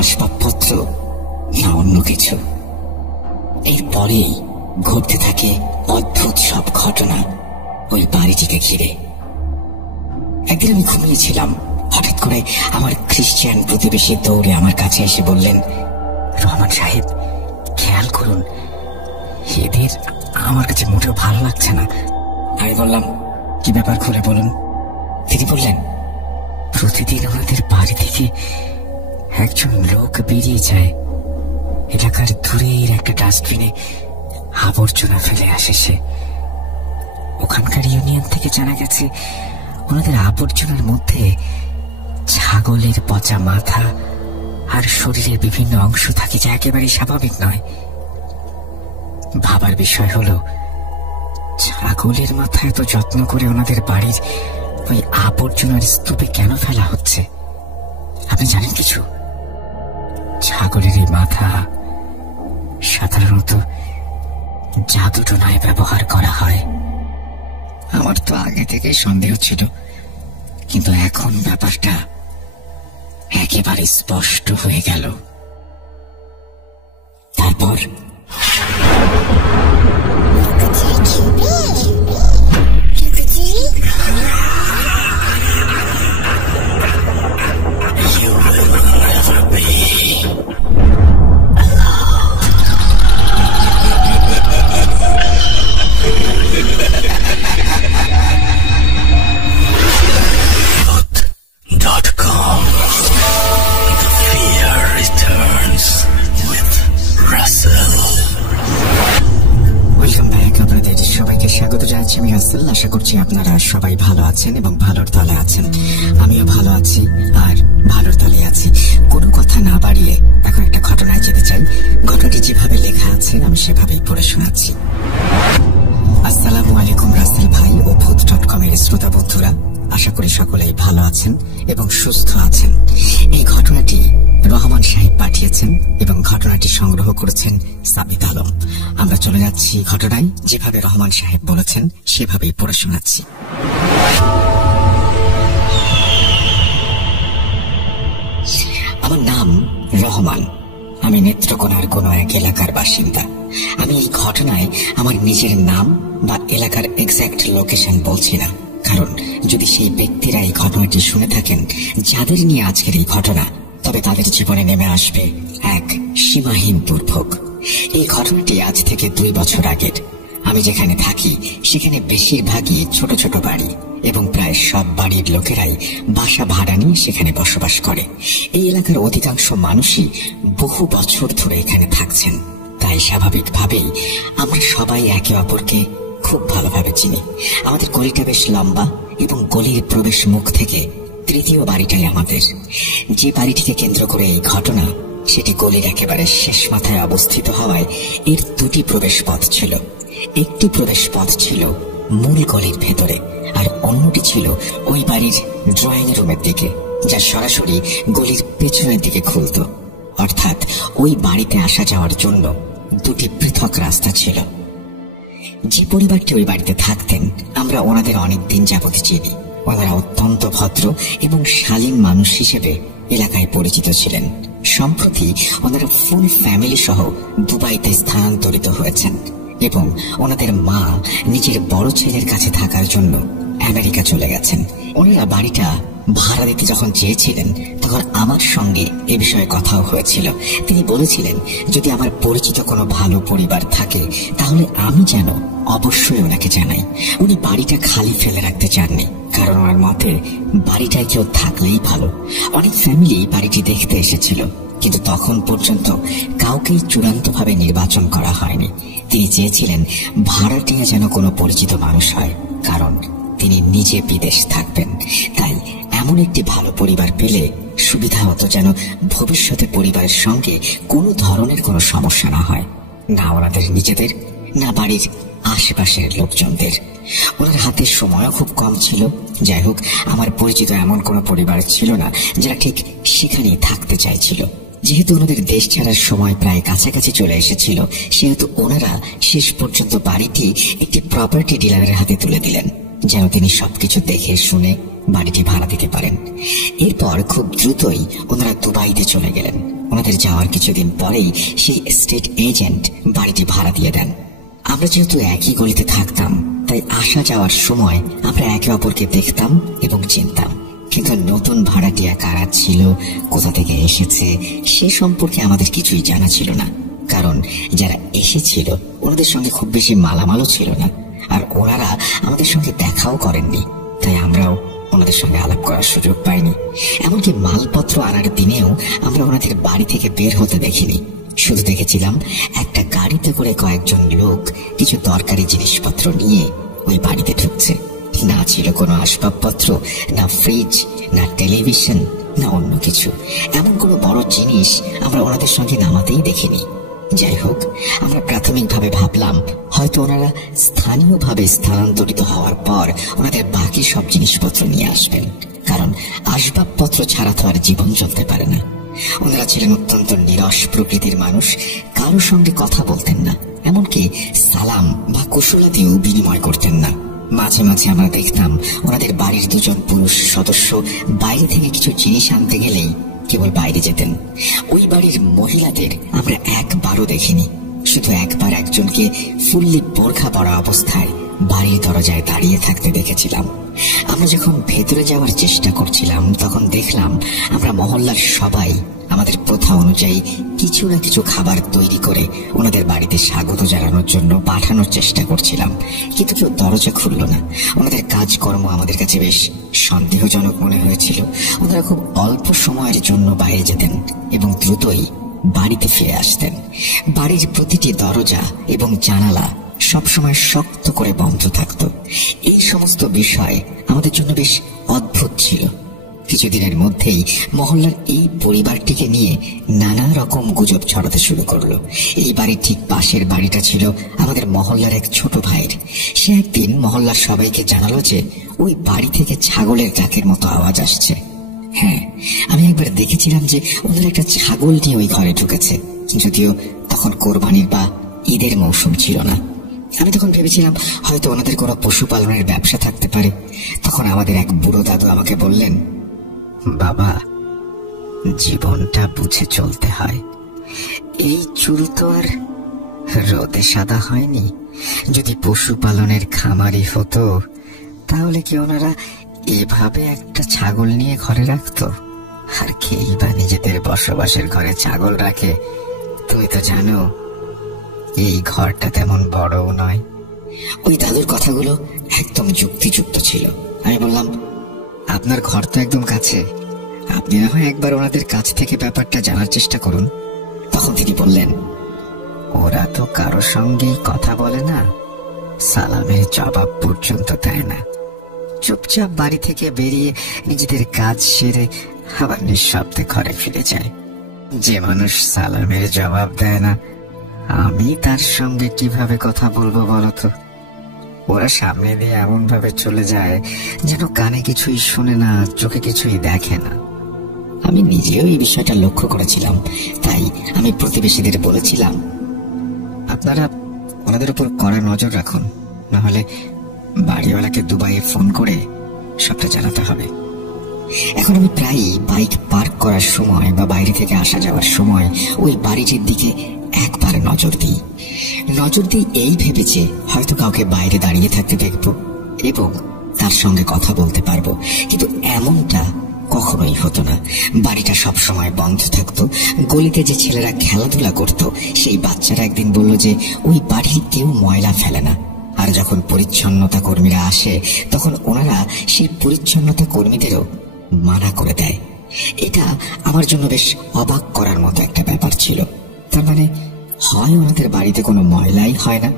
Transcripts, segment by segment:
আসবাবপত্র না অন্য কিছু। এরপরেই ঘটতে থাকে অদ্ভুত সব ঘটনা ওই বাড়িটিকে ঘিরে। একদিন আমি ঘুমিয়েছিলাম, হঠাৎ করে আমার খ্রিস্টান প্রতিবেশী দৌড়ে আমার কাছে এসে বললেন, রহমান সাহেব, খেয়াল করুন, এদের আমার কাছে মোটেও ভালো লাগছে না। আমি বললাম, কি ব্যাপার, খুলে বলুন। তিনি বললেন, প্রতিদিন আমাদের বাড়ি থেকে একজন লোক বেরিয়ে যায়, এলাকার দূরের একটা ডাস্টবিনে আবর্জনা ফেলে আসে সে। ওখানকার ইউনিয়ন থেকে জানা গেছে ওনাদের আবর্জনার মধ্যে ছাগলের পচা মাথা আর শরীরের বিভিন্ন অংশ থাকে, যা একেবারেই স্বাভাবিক নয়। ভাবার বিষয় হলো, ছাগলের মাথা এত যত্ন করে ওনাদের বাড়ির ওই আবর্জনার স্তূপে কেন ফেলা হচ্ছে? আপনি জানেন কিছু? ছাগলের এই মাথা সাধারণত জাদুটোনায় ব্যবহার করা হয়। আমার তো আগে থেকে সন্দেহ ছিল, কিন্তু এখন ব্যাপারটা একেবারে স্পষ্ট হয়ে গেল। তারপর আশা করছি আপনারা সবাই ভালো আছেন এবং ভালোর তলে আছেন। আমিও ভালো আছি আর ভালোর তলে আছি। কোনো কথা না বাড়িয়ে এখন একটা ঘটনায় যেতে চাই। ঘটনাটি যেভাবে লেখা আছে আমি সেভাবেই পড়ে শোনাচ্ছি। আসসালামু আলাইকুম রাসেল ভাই ও ভূত.com এর শ্রোতা বন্ধুরা, আশা করি সকলেই ভালো আছেন এবং সুস্থ আছেন। এই ঘটনাটি রহমান সাহেব পাঠিয়েছেন এবং ঘটনাটি সংগ্রহ করেছেন সাবিত আলম। আমরা চলে যাচ্ছি ঘটনায়, যেভাবে রহমান সাহেব বলেছেন সেভাবেই পড়ে শোনাচ্ছি। আমার নাম রহমান। আমি নেত্রকোনার কোনো এক এলাকার বাসিন্দা। আমি এই ঘটনায় আমার নিজের নাম বা এলাকার এক্সাক্ট লোকেশন বলছি না, কারণ যদি সেই ব্যক্তিরা এই ঘটনাটি শুনে থাকেন যাদের নিয়ে আজকের এই ঘটনা, তবে তাদের জীবনে নেমে আসবে এক সীমাহীন দুর্ভোগ। এই ঘটনাটি আজ থেকে 2 বছর আগের। আমি যেখানে থাকি সেখানে বেশিরভাগই ছোট ছোট বাড়ি এবং প্রায় সব বাড়ির লোকেরাই বাসা ভাড়া নিয়ে সেখানে বসবাস করে। এই এলাকার অধিকাংশ মানুষই বহু বছর ধরে এখানে থাকছেন, তাই স্বাভাবিকভাবেই আমরা সবাই একে অপরকে খুব ভালোভাবে চিনি। আমাদের গলিটা বেশ লম্বা এবং গলির প্রবেশ মুখ থেকে 3য় বাড়িটাই আমাদের। যে বাড়িটিকে কেন্দ্র করে এই ঘটনা, সেটি গলির একেবারে শেষ মাথায় অবস্থিত হওয়ায় এর 2টি প্রবেশ পথ ছিল। একটি প্রবেশ পথ ছিল মূল গলির ভেতরে, আর অন্যটি ছিল ওই বাড়ির ড্রয়িং রুমের দিকে, যা সরাসরি গলির পেছনের দিকে খুলত। অর্থাৎ ওই বাড়িতে আসা যাওয়ার জন্য 2টি পৃথক রাস্তা ছিল। যে পরিবারটি ওই বাড়িতে থাকতেন আমরা ওনাদের অনেক দিন যাবত চিনি। ওনারা অত্যন্ত ভদ্র এবং শালীন মানুষ হিসেবে এলাকায় পরিচিত ছিলেন। সম্প্রতি ওনারা ফুল ফ্যামিলি সহ দুবাইতে স্থানান্তরিত হয়েছেন এবং ওনাদের মা নিজের বড় ছেলের কাছে থাকার জন্য আমেরিকা চলে গেছেন। ওনারা বাড়িটা ভাড়া দিতে যখন চেয়েছিলেন তখন আমার সঙ্গে এ বিষয়ে কথাও হয়েছিল। তিনি বলেছিলেন যদি আমার পরিচিত কোনো ভালো পরিবার থাকে তাহলে আমি যেন অবশ্যই ওনাকে জানাই। উনি বাড়িটা খালি ফেলে রাখতে চাননি, কারণ ওনার মতে বাড়িটায় কেউ থাকলেই ভালো। অনেক ফ্যামিলি বাড়িটি দেখতে এসেছিল, কিন্তু তখন পর্যন্ত কাউকেই চূড়ান্তভাবে নির্বাচন করা হয়নি। তিনি চেয়েছিলেন ভাড়াটিয়া যেন কোনো পরিচিত মানুষ হয়, কারণ তিনি নিজে বিদেশ থাকবেন। তাই এমন একটি ভালো পরিবার পেলে সুবিধা হতো, যেন ভবিষ্যতে পরিবারের সঙ্গে কোনো ধরনের কোনো সমস্যা না হয়, না ওনাদের নিজেদের না বাড়ির আশেপাশের লোকজনদের। ওনার হাতে সময়ও খুব কম ছিল। যাই হোক, আমার পরিচিত এমন কোনো পরিবার ছিল না যারা ঠিক সেখানেই থাকতে চাইছিল। যেহেতু ওনাদের দেশ ছাড়ার সময় প্রায় কাছাকাছি চলে এসেছিল, সেহেতু ওনারা শেষ পর্যন্ত বাড়িটি একটি প্রপার্টি ডিলারের হাতে তুলে দিলেন, যেন তিনি সবকিছু দেখে শুনে বাড়িটি ভাড়া দিতে পারেন। এরপর খুব দ্রুতই ওনারা দুবাইতে চলে গেলেন। ওনাদের যাওয়ার কিছুদিন পরেই সেই এস্টেট এজেন্ট বাড়িটি ভাড়া দিয়ে দেন। আমরা যেহেতু একই গলিতে থাকতাম, তাই আসা যাওয়ার সময় আমরা একে অপরকে দেখতাম এবং চিনতাম। কিন্তু নতুন ভাড়াটিয়া কারা ছিল, কোথা থেকে এসেছে, সে সম্পর্কে আমাদের কিছুই জানা ছিল না। কারণ যারা এসেছিল ওনাদের সঙ্গে খুব বেশি মালামালও ছিল না, আর ওনারা আমাদের সঙ্গে দেখাও করেননি, তাই আমরাও ওনাদের সঙ্গে আলাপ করার সুযোগ পাইনি। এমনকি মালপত্র আনার দিনেও আমরা ওনাদের বাড়ি থেকে বের হতে দেখিনি। শুধু দেখেছিলাম একটা গাড়িতে করে কয়েকজন লোক কিছু দরকারি জিনিসপত্র নিয়ে ওই বাড়িতে ঢুকছে। না ছিল কোনো আসবাবপত্র, না ফ্রিজ, না টেলিভিশন, না অন্য কিছু। এমন কোনো বড় জিনিস আমরা ওনাদের সঙ্গে নামাতেই দেখিনি। যাই হোক, আমরা প্রাথমিকভাবে ভাবলাম হয়তো ওনারা স্থানীয়ভাবে স্থানান্তরিত হওয়ার পর ওনাদের বাকি সব জিনিসপত্র নিয়ে আসবেন, কারণ আসবাবপত্র ছাড়া তো আর জীবন চলতে পারে না। ওনারা ছিলেন অত্যন্ত নিরস প্রকৃতির মানুষ, কারোর সঙ্গে কথা বলতেন না, এমনকি সালাম বা কুশলাদিও বিনিময় করতেন না। মাঝে মাঝে আমরা দেখতাম ওনাদের বাড়ির দুজন পুরুষ সদস্য বাইরে থেকে কিছু জিনিস আনতে গেলেই কেবল বাইরে যেতেন। ওই বাড়ির মহিলাদের আমরা একবারও দেখিনি। শুধু একবার একজনকে ফুললি বোরখা পরা অবস্থায় বাড়ির দরজায় দাঁড়িয়ে থাকতে দেখেছিলাম। আমরা যখন ভেতরে যাওয়ার চেষ্টা করছিলাম, তখন দেখলাম আমরা মহল্লার সবাই আমাদের প্রথা অনুযায়ী কিছু না কিছু খাবার তৈরি করে ওনাদের বাড়িতে স্বাগত জানানোর জন্য পাঠানোর চেষ্টা করছিলাম, কিন্তু কেউ দরজা খুলল না। ওনাদের কাজকর্ম আমাদের কাছে বেশ সন্দেহজনক মনে হয়েছিল। ওনারা খুব অল্প সময়ের জন্য বাইরে যেতেন এবং দ্রুতই বাড়িতে ফিরে আসতেন। বাড়ির প্রতিটি দরজা এবং জানালা সবসময় শক্ত করে বন্ধ থাকত। এই সমস্ত বিষয় আমাদের জন্য বেশ অদ্ভুত ছিল। কিছুদিনের মধ্যেই মহল্লার এই পরিবারটিকে নিয়ে নানা রকম গুজব ছড়াতে শুরু করলো। এই বাড়ির ঠিক পাশের বাড়িটা ছিল আমাদের মহল্লার এক ছোট ভাইয়ের। সে একদিন মহল্লার সবাইকে জানালো যে ওই বাড়ি থেকে ছাগলের ডাকের মতো আওয়াজ আসছে। হ্যাঁ, আমি একবার দেখেছিলাম যে ওদের একটা ছাগল নিয়ে ওই ঘরে ঢুকেছে, যদিও তখন কোরবানির বা ঈদের মৌসুম ছিল না। আমি তখন ভেবেছিলাম হয়তো ওনাদের কোনো পশুপালনের ব্যবসা থাকতে পারে। তখন আমাদের এক বুড়ো দাদু আমাকে বললেন, বাবা, জীবনটা বুঝে চলতে হয়। এই চুল তো আর রোদে সাদা হয়নি। যদি পশুপালনের খামারি হতো, তাহলে কি ওনারা এভাবে একটা ছাগল নিয়ে ঘরে রাখতো? আর কেই বা নিজেদের বসবাসের ঘরে ছাগল রাখে? তুমি তো জানো এই ঘরটা তেমন বড়ও নয়। ওই দাদুর কথাগুলো একদম যুক্তিযুক্ত ছিল। আমি বললাম, আপনার ঘর তো একদম কাছে, আপনি না হয় একবার ওনাদের কাছ থেকে ব্যাপারটা জানার চেষ্টা করুন। তখন তিনি বললেন, ওরা তো কারো সঙ্গেই কথা বলে না, সালামের জবাব পর্যন্ত দেয় না। চুপচাপ বাড়ি থেকে বেরিয়ে নিজেদের কাজ সেরে আবার নিঃশব্দে ঘরে ফিরে যায়। যে মানুষ সালামের জবাব দেয় না, আমি তার সঙ্গে কিভাবে কথা বলবো বলতো? ওরা সামনে দিয়ে এমন ভাবে চলে যায় যেন কানে কিছুই শোনে না, চোখে কিছুই দেখে না। আমি নিজেও এই বিষয়টা লক্ষ্য করেছিলাম, তাই আমি প্রতিবেশীদের বলেছিলাম, আপনারা ওনাদের উপর কড়া নজর রাখুন, না হলে বাড়িওয়ালাকে দুবাইয়ে ফোন করে সবটা জানাতে হবে। এখন আমি প্রায়ই বাইক পার্ক করার সময় বা বাইরে থেকে আসা যাওয়ার সময় ওই বাড়িটির দিকে একবার নজর দিই। এই ভেবেছে হয়তো কাউকে বাইরে দাঁড়িয়ে থাকতে দেখব এবং তার সঙ্গে কথা বলতে পারবো, কিন্তু এমনটা কখনোই হতো না। বাড়িটা সব সময় বন্ধ থাকতো। গলিতে যে ছেলেরা খেলাধুলা করত, সেই বাচ্চারা একদিন বলল যে ওই বাড়ির কেউ ময়লা ফেলে না, আর যখন পরিচ্ছন্নতা কর্মীরা আসে তখন ওনারা সেই পরিচ্ছন্নতা কর্মীদেরও মানা করে দেয়। এটা আমার জন্য বেশ অবাক করার মতো একটা ব্যাপার ছিল। তার মানে হয় ওনাদের বাড়িতে কোনো ময়লাই হয় না,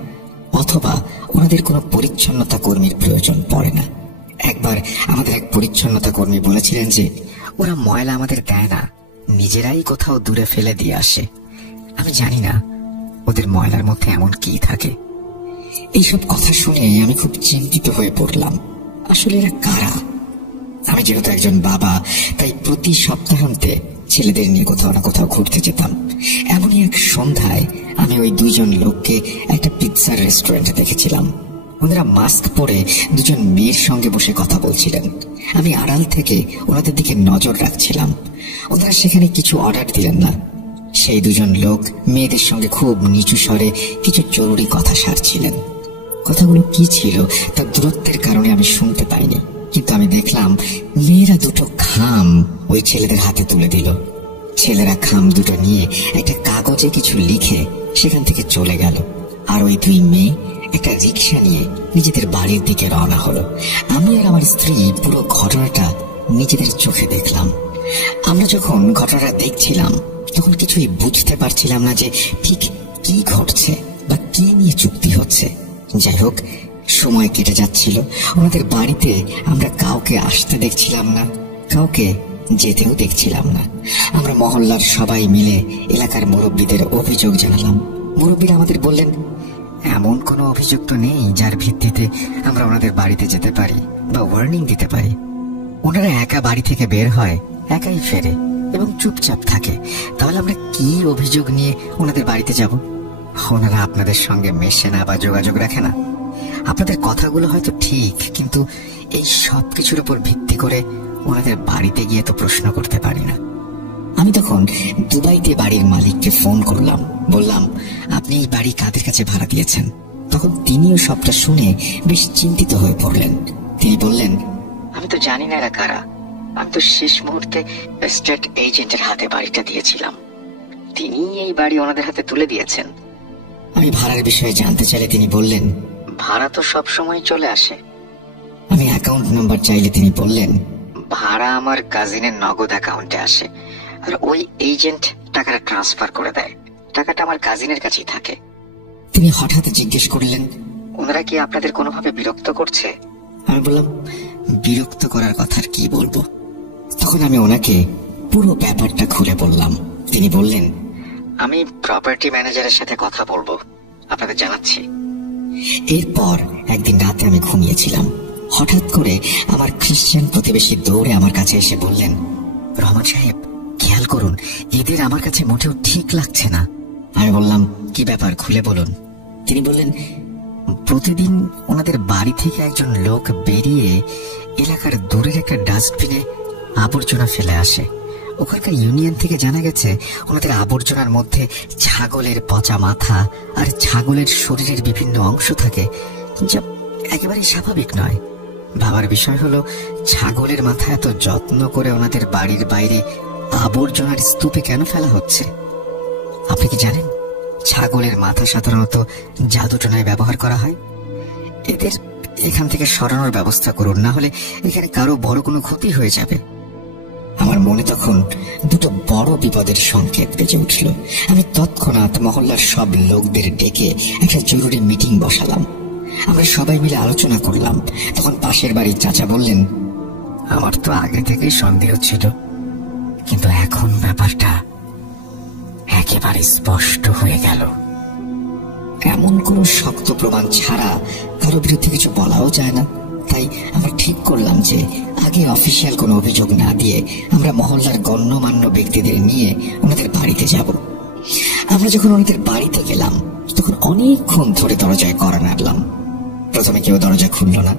অথবা ওনাদের কোনো পরিচ্ছন্নতা কর্মীর প্রয়োজন পড়ে না। একবার আমাদের এক পরিচ্ছন্নতা কর্মী বলেছিলেন যে ওরা ময়লা আমাদের দেয় না, নিজেরাই কোথাও দূরে ফেলে দিয়ে আসে। আমি জানি না ওদের ময়লার মধ্যে এমন কি থাকে। এইসব কথা শুনে আমি খুব চিন্তিত হয়ে পড়লাম। আসলে এরা কারা? আমি যেহেতু একজন বাবা, তাই প্রতি সপ্তাহান্তে ছেলেদের নিয়ে কোথাও না কোথাও ঘুরতে যেতাম। এমনই এক সন্ধ্যায় আমি ওই দুইজন লোককে একটা পিৎজার রেস্টুরেন্টে দেখেছিলাম। ওনারা মাস্ক পরে দুজন মেয়ের সঙ্গে বসে কথা বলছিলেন। আমি আড়াল থেকে ওনাদের দিকে নজর রাখছিলাম। ওনারা সেখানে কিছু অর্ডার দিলেন না, সেই দুজন লোক মেয়েদের সঙ্গে খুব নিচু স্বরে কিছু জরুরি কথা সারছিলেন। কথাগুলো কি ছিল তার দূরত্বের কারণে আমি শুনতে পাইনি, কিন্তু আমি দেখলাম মেয়েরা দুটো খাম ওই ছেলেদের হাতে তুলে দিল। ছেলেরা খাম দুটো নিয়ে একটা কাগজে কিছু লিখে সেখান থেকে চলে গেল, আর ওই দুই মেয়ে একটা রিক্সা নিয়ে নিজেদের বাড়ির দিকে রওনা হলো। আমি আর আমার স্ত্রী পুরো ঘটনাটা নিজেদের চোখে দেখলাম। আমরা যখন ঘটনাটা দেখছিলাম তখন কিছুই বুঝতে পারছিলাম না যে ঠিক কি ঘটছে বা কি নিয়ে চুক্তি হচ্ছে। যাই হোক, সময় কেটে যাচ্ছিল। ওনাদের বাড়িতে আমরা কাউকে আসতে দেখছিলাম না, কাউকে যেতেও দেখছিলাম না। আমরা মহল্লার সবাই মিলে এলাকার মুরব্বীদের অভিযোগ জানালাম। মুরব্বীরা আমাদের বললেন, এমন কোনো অভিযোগ তো নেই যার ভিত্তিতে আমরা ওনাদের বাড়িতে যেতে পারি বা ওয়ার্নিং দিতে পারি। ওনারা একা বাড়ি থেকে বের হয়, একাই ফেরে এবং চুপচাপ থাকে। তাহলে আমরা কি অভিযোগ নিয়ে ওনাদের বাড়িতে যাব? ওনারা আপনাদের সঙ্গে মেশে না বা যোগাযোগ রাখে না। আপনাদের কথাগুলো হয়তো ঠিক, কিন্তু এই সব কিছুর উপর ভিত্তি করে ওনাদের বাড়িতে গিয়ে তো প্রশ্ন করতে পারি না। আমি তখন দুবাইতে বাড়ির মালিককে ফোন করলাম, বললাম, আপনি এই বাড়ি কাদের কাছে ভাড়া দিয়েছেন? তখন তিনিও সবটা শুনে বেশ চিন্তিত হয়ে পড়লেন। তিনি বললেন, আমি তো জানি না এরা কারা। আমি তো শেষ মুহূর্তে স্টেট এজেন্টের হাতে বাড়িটা দিয়েছিলাম, তিনি এই বাড়ি ওনাদের হাতে তুলে দিয়েছেন। আমি ভাড়ার বিষয়ে জানতে চাইলে তিনি বললেন, ভাড়া তো সব সময় চলে আসে। আমি অ্যাকাউন্ট নাম্বার চাইলে তিনি বললেন, ভাড়া আমার কাজিনের নগদ অ্যাকাউন্টে আসে, আর ওই এজেন্ট টাকাটা ট্রান্সফার করে দেয়। টাকাটা আমার কাজিনের কাছেই থাকে। তিনি হঠাৎ জিজ্ঞেস করলেন, ওনারা কি আপনাদের কোনোভাবে বিরক্ত করছে? আমি বললাম, বিরক্ত করার কথা আর কি বলবো। তখন আমি ওনাকে পুরো ব্যাপারটা খুলে বললাম। তিনি বললেন, আমি প্রপার্টি ম্যানেজারের সাথে কথা বলবো, আপনাদের জানাচ্ছি। এরপর একদিন রাতে আমি ঘুমিয়েছিলাম। হঠাৎ করে আমার খ্রিস্টান প্রতিবেশী দৌড়ে আমার কাছে এসে বললেন, রহমান সাহেব, খেয়াল করুন, এদের আমার কাছে মোটেও ঠিক লাগছে না। আমি বললাম, কি ব্যাপার, খুলে বলুন। তিনি বললেন, প্রতিদিন ওনাদের বাড়ি থেকে একজন লোক বেরিয়ে এলাকার দূরের একটা ডাস্টবিনে আবর্জনা ফেলে আসে। ওখানকার ইউনিয়ন থেকে জানা গেছে ওনাদের আবর্জনার মধ্যে ছাগলের পচা মাথা আর ছাগলের শরীরের বিভিন্ন অংশ থাকে, যা একেবারেই স্বাভাবিক নয়। ভাবার বিষয় হলো, ছাগলের মাথা এত যত্ন করে ওনাদের বাড়ির বাইরে আবর্জনার স্তূপে কেন ফেলা হচ্ছে? আপনি কি জানেন, ছাগলের মাথা সাধারণত জাদুটোনায় ব্যবহার করা হয়। এদের এখান থেকে সরানোর ব্যবস্থা করুন, না হলে এখানে কারো বড় কোনো ক্ষতি হয়ে যাবে। আমার মনে তখন দুটো বড় বিপদের সংকেত বেজে উঠল। আমি তৎক্ষণাৎ মহল্লার সব লোকদের ডেকে একটা জরুরি মিটিং বসালাম। আমরা সবাই মিলে আলোচনা করলাম। তখন পাশের বাড়ির চাচা বললেন, আমার তো আগে থেকেই সন্দেহ ছিল, কিন্তু এখন ব্যাপারটা একেবারে স্পষ্ট হয়ে গেল। এমন কোন শক্ত প্রমাণ ছাড়া কারো বিরুদ্ধে কিছু বলাও যায় না। তাই আমরা ঠিক করলাম যে আগে অফিসিয়াল কোনো অভিযোগ না দিয়ে আমরা মহল্লার গণ্যমান্য ব্যক্তিদের নিয়ে ওনাদের বাড়িতে যাব। আমরা যখন ওনাদের বাড়িতে গেলাম তখন অনেকক্ষণ ধরে দরজায় কড়া নাড়লাম। প্রথমে কেউ দরজা খুলল না,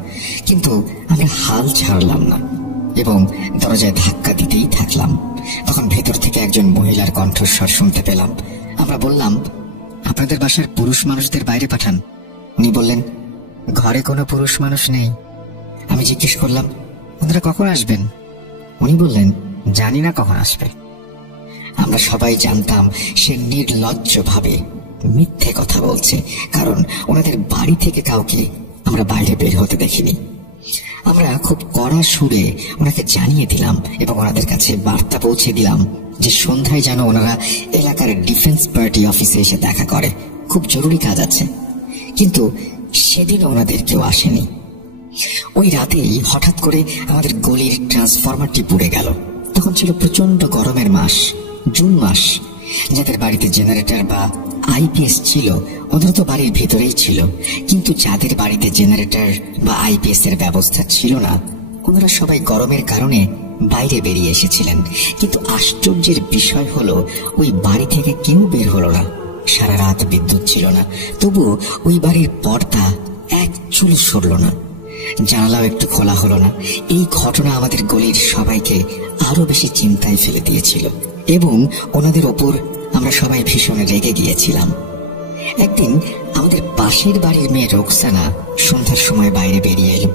কিন্তু আমরা হাল ছাড়লাম না এবং দরজায় ধাক্কা দিতেই থাকলাম। তখন ভেতর থেকে একজন মহিলার কণ্ঠস্বর শুনতে পেলাম। আমরা বললাম, আপনাদের বাসার পুরুষ মানুষদের বাইরে পাঠান। উনি বললেন, ঘরে কোনো পুরুষ মানুষ নেই। আমি জিজ্ঞেস করলাম, ওনারা কখন আসবেন? উনি বললেন, জানি না কখন আসবে। আমরা সবাই জানতাম সে নির্লজ্জভাবে মিথ্যে কথা বলছে, কারণ ওনাদের বাড়ি থেকে কাউকে আমরা বাইরে বের হতে দেখিনি। আমরা খুব কড়া সুরে ওনাকে জানিয়ে দিলাম এবং ওনাদের কাছে বার্তা পৌঁছে দিলাম যে সন্ধ্যায় যেন ওনারা এলাকার ডিফেন্স পার্টি অফিসে এসে দেখা করে, খুব জরুরি কাজ আছে। কিন্তু সেদিন ওনাদের কেউ আসেনি। ওই রাতেই হঠাৎ করে আমাদের গলির ট্রান্সফরমারটি পুড়ে গেল। তখন ছিল প্রচন্ড গরমের মাস, জুন মাস। যাদের বাড়িতে জেনারেটর বা আইপিএস ছিল ওদের তো বাড়ির ভিতরেই ছিল, কিন্তু যাদের বাড়িতে জেনারেটর বা আইপিএস এর ব্যবস্থা ছিল না ওনারা সবাই গরমের কারণে বাইরে বেরিয়ে এসেছিলেন। কিন্তু আশ্চর্যের বিষয় হলো, ওই বাড়ি থেকে কেউ বের হলো না। সারা রাত বিদ্যুৎ ছিল না, তবু ওই বাড়ির পর্দা এক চুল সরল না, জানালাও একটু খোলা হলো না। এই ঘটনা আমাদের গলির সবাইকে আরো বেশি চিন্তায় ফেলে দিয়েছিল। এবং ওনাদের ওপর আমরা সবাই ভীষণ রেগে গিয়েছিলাম। একদিন আমাদের পাশের বাড়ির মেয়ে রোকসানা সন্ধ্যার সময় বাইরে বেরিয়ে এলো।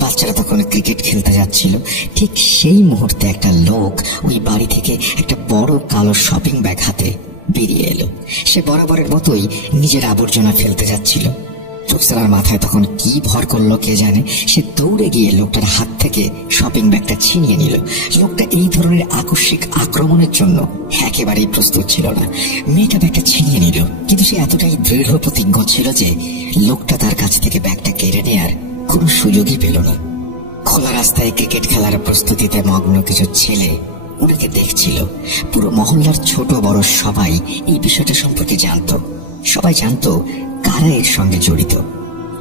বাচ্চারা তখন ক্রিকেট খেলতে যাচ্ছিল। ঠিক সেই মুহূর্তে একটা লোক ওই বাড়ি থেকে একটা বড় কালো শপিং ব্যাগ হাতে বেরিয়ে এলো। সে বরাবরের মতোই নিজের আবর্জনা ফেলতে যাচ্ছিল। রোকসানার মাথায় তখন কি ভর করলো কে জানে। সে দৌড়ে গিয়ে লোকটার হাত থেকে শপিং ব্যাগটা ছিনিয়ে নিল। লোকটা এই ধরনের আকস্মিক আক্রমণের জন্য একেবারেই প্রস্তুত ছিল না। মেয়েটা ব্যাগটা ছিনিয়ে নিল, কিন্তু সে এতটাই দৃঢ় প্রতিজ্ঞ ছিল যে লোকটা তার কাছ থেকে ব্যাগটা কেড়ে নেয়ার কোনো সুযোগই পেল না। খোলা রাস্তায় ক্রিকেট খেলার প্রস্তুতিতে মগ্ন কিছু ছেলে ওনাকে দেখছিল। পুরো মহল্লার ছোট বড় সবাই এই বিষয়টা সম্পর্কে জানত। সবাই জানত কারা এর সঙ্গে জড়িত।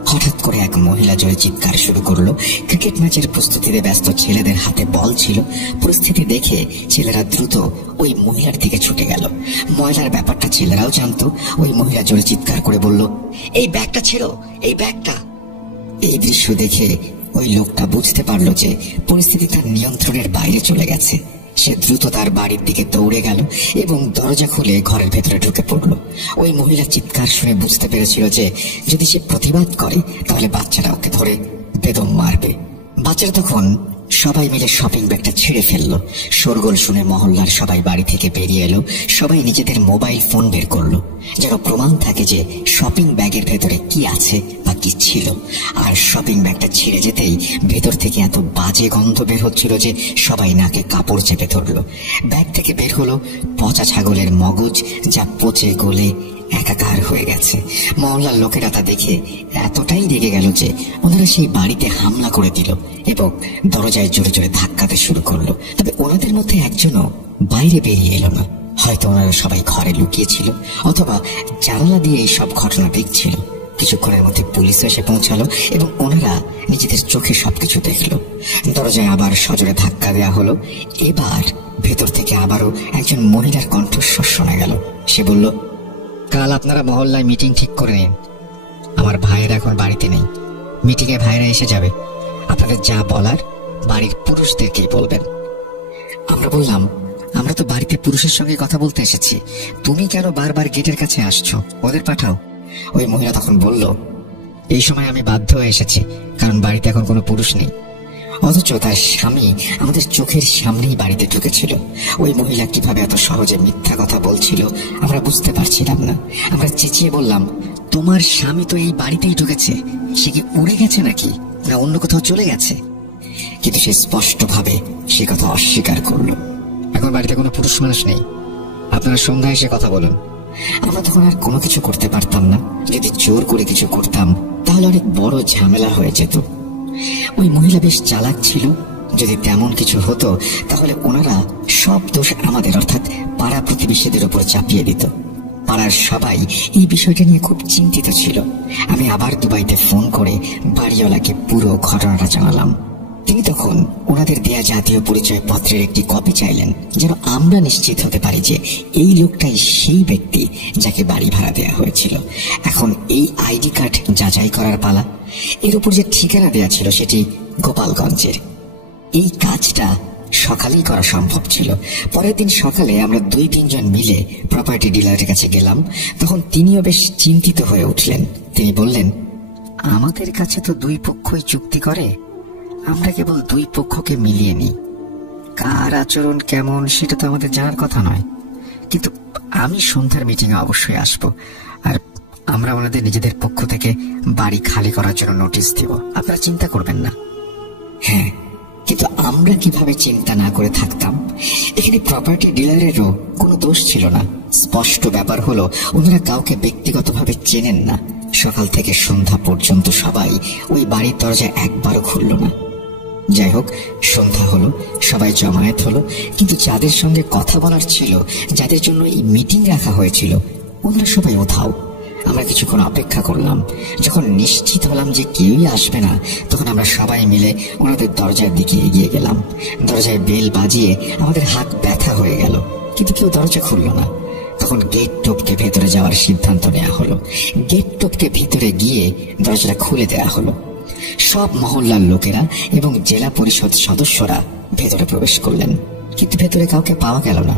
হঠাৎ করে এক মহিলা জোরে চিৎকার শুরু করলো। ক্রিকেট ম্যাচের প্রস্তুতিতে ব্যস্ত ছেলেদের হাতে বল ছিল। পরিস্থিতি দেখে ছেলেরা দ্রুত ওই মহিলার দিকে ছুটে গেল। মহিলার ব্যাপারটা ছেলেরাও জানতো। ওই মহিলা জোরে চিৎকার করে বলল, এই ব্যাগটা ছিল, এই ব্যাগটা। এই দৃশ্য দেখে ওই লোকটা বুঝতে পারলো যে পরিস্থিতি তার নিয়ন্ত্রণের বাইরে চলে গেছে। সে দ্রুত তার বাড়ির দিকে দৌড়ে গেল এবং দরজা খুলে ঘরের ভেতরে ঢুকে পড়ল। ওই মহিলা চিৎকার শুনে বুঝতে পেরেছিল যে যদি সে প্রতিবাদ করে তাহলে বাচ্চারা ওকে ধরে বেদম মারবে। বাচ্চারা তখন সবাই মিলে শপিং ব্যাগটা ছিঁড়ে ফেললো। শোরগোল শুনে মহল্লার সবাই বাড়ি থেকে বেরিয়ে এলো। সবাই নিজেদের মোবাইল ফোন বের করলো, যেন প্রমাণ থাকে যে শপিং ব্যাগের ভেতরে কি আছে বা কি ছিল। আর শপিং ব্যাগটা ছিঁড়ে যেতেই ভেতর থেকে এত বাজে গন্ধ বের হচ্ছিল যে সবাই নাকে কাপড় চেপে ধরলো। ব্যাগ থেকে বের হলো পচা ছাগলের মগজ, যা পচে গলে একাকার হয়ে গেছে। মহল্লার লোকেরা তা দেখে এতটাই রেগে গেল যে ওনারা সেই বাড়িতে হামলা করে দিল এবং দরজায় জোরে জোরে ধাক্কাতে শুরু করলো। তবে ওনাদের মধ্যে একজনও বাইরে বেরিয়ে এলো না। হয়তো ওনারা সবাই ঘরে লুকিয়েছিল অথবা জানালা দিয়ে এই সব ঘটনা দেখছিল। কিছুক্ষণের মধ্যে পুলিশ এসে পৌঁছালো এবং ওনারা নিজেদের চোখে সবকিছু দেখলো। দরজায় আবার সজোরে ধাক্কা দেওয়া হলো। এবার ভেতর থেকে আবারও একজন মহিলার কণ্ঠস্বর শোনা গেল। সে বলল, কাল আপনারা মহল্লায় মিটিং ঠিক করে নিন। আমার ভাইয়েরা এখন বাড়িতে নেই। মিটিংয়ে ভাইয়েরা এসে যাবে। আপনাদের যা বলার বাড়ির পুরুষদেরকেই বলবেন। আমরা বললাম, আমরা তো বাড়িতে পুরুষের সঙ্গে কথা বলতে এসেছি, তুমি কেন বারবার গেটের কাছে আসছো? ওদের পাঠাও। ওই মহিলা তখন বলল, এই সময় আমি বাধ্য হয়ে এসেছি, কারণ বাড়িতে এখন কোনো পুরুষ নেই। অথচ তার স্বামী আমাদের চোখের সামনেই বাড়িতে ঢুকেছিল। ওই মহিলা কিভাবে এত সহজে মিথ্যা কথা বলছিল আমরা বুঝতে পারছিলাম না। আমরা চেঁচিয়ে বললাম, তোমার স্বামী তো এই বাড়িতেই ঢুকেছে। সে কি উড়ে গেছে নাকি, না অন্য কোথাও চলে গেছে? কিন্তু সে স্পষ্টভাবে সে কথা অস্বীকার করলো। এখন বাড়িতে কোনো পুরুষ মানুষ নেই, আপনারা সন্ধ্যায় এসে কথা বলুন। আমরা তখন আর কোনো কিছু করতে পারতাম না। যদি জোর করে কিছু করতাম তাহলে অনেক বড় ঝামেলা হয়ে যেত। ওই মহিলা বেশ চালাক ছিল। যদি তেমন কিছু হতো তাহলে ওনারা সব দোষ আমাদের অর্থাৎ পাড়া প্রতিবেশীদের উপর চাপিয়ে দিত। পাড়ার সবাই এই বিষয়টা নিয়ে খুব চিন্তিত ছিল। আমি আবার দুবাইতে ফোন করে বাড়িওয়ালাকে পুরো ঘটনাটা জানালাম। তিনি তখন ওনাদের দেয়া জাতীয় পরিচয় পত্রের একটি কপি চাইলেন, যেন আমরা নিশ্চিত হতে পারি যে এই লোকটাই সেই ব্যক্তি যাকে বাড়ি ভাড়া দেওয়া হয়েছিল। এখন এই আইডি কার্ড যাচাই করার পালা। এর উপর যে ঠিকানা দেওয়া ছিল সেটি গোপালগঞ্জের। এই কাজটা সকালেই করা সম্ভব ছিল। পরের দিন সকালে আমরা 2-3 জন মিলে প্রপার্টি ডিলারের কাছে গেলাম। তখন তিনিও বেশ চিন্তিত হয়ে উঠলেন। তিনি বললেন, আমাদের কাছে তো দুই পক্ষই চুক্তি করে, আমরা কেবল দুই পক্ষকে মিলিয়ে নিই। কার আচরণ কেমন সেটা তো আমাদের জানার কথা নয়, কিন্তু আমি সন্ধ্যার মিটিংয়ে অবশ্যই আসব। আর আমরা ওনাদের নিজেদের পক্ষ থেকে বাড়ি খালি করার জন্য নোটিশ দিব। আপনারা চিন্তা করবেন না। হ্যাঁ, কিন্তু আমরা কিভাবে চিন্তা না করে থাকতাম? এখানে প্রপার্টি ডিলারেরও কোনো দোষ ছিল না। স্পষ্ট ব্যাপার হলো ওনারা কাউকে ব্যক্তিগতভাবে চেনেন না। সকাল থেকে সন্ধ্যা পর্যন্ত সবাই ওই বাড়ির দরজা একবারও খুলল না। যাই হোক, সন্ধ্যা হলো, সবাই জমায়েত হলো, কিন্তু যাদের সঙ্গে কথা বলার ছিল, যাদের জন্য এই মিটিং রাখা হয়েছিল, ওনারা সবাই উধাও। আমরা কিছুক্ষণ অপেক্ষা করলাম। যখন নিশ্চিত হলাম যে কেউই আসবে না, তখন আমরা সবাই মিলে ওনাদের দরজার দিকে এগিয়ে গেলাম। দরজায় বেল বাজিয়ে আমাদের হাত ব্যথা হয়ে গেল, কিন্তু কেউ দরজা খুলল না। তখন গেট টপকে ভেতরে যাওয়ার সিদ্ধান্ত নেওয়া হলো। গেট টপকে ভিতরে গিয়ে দরজাটা খুলে দেওয়া হলো। সব মহল্লার লোকেরা এবং জেলা পরিষদ সদস্যরা ভেতরে প্রবেশ করলেন। কিন্তু ভেতরে কাউকে পাওয়া গেল না।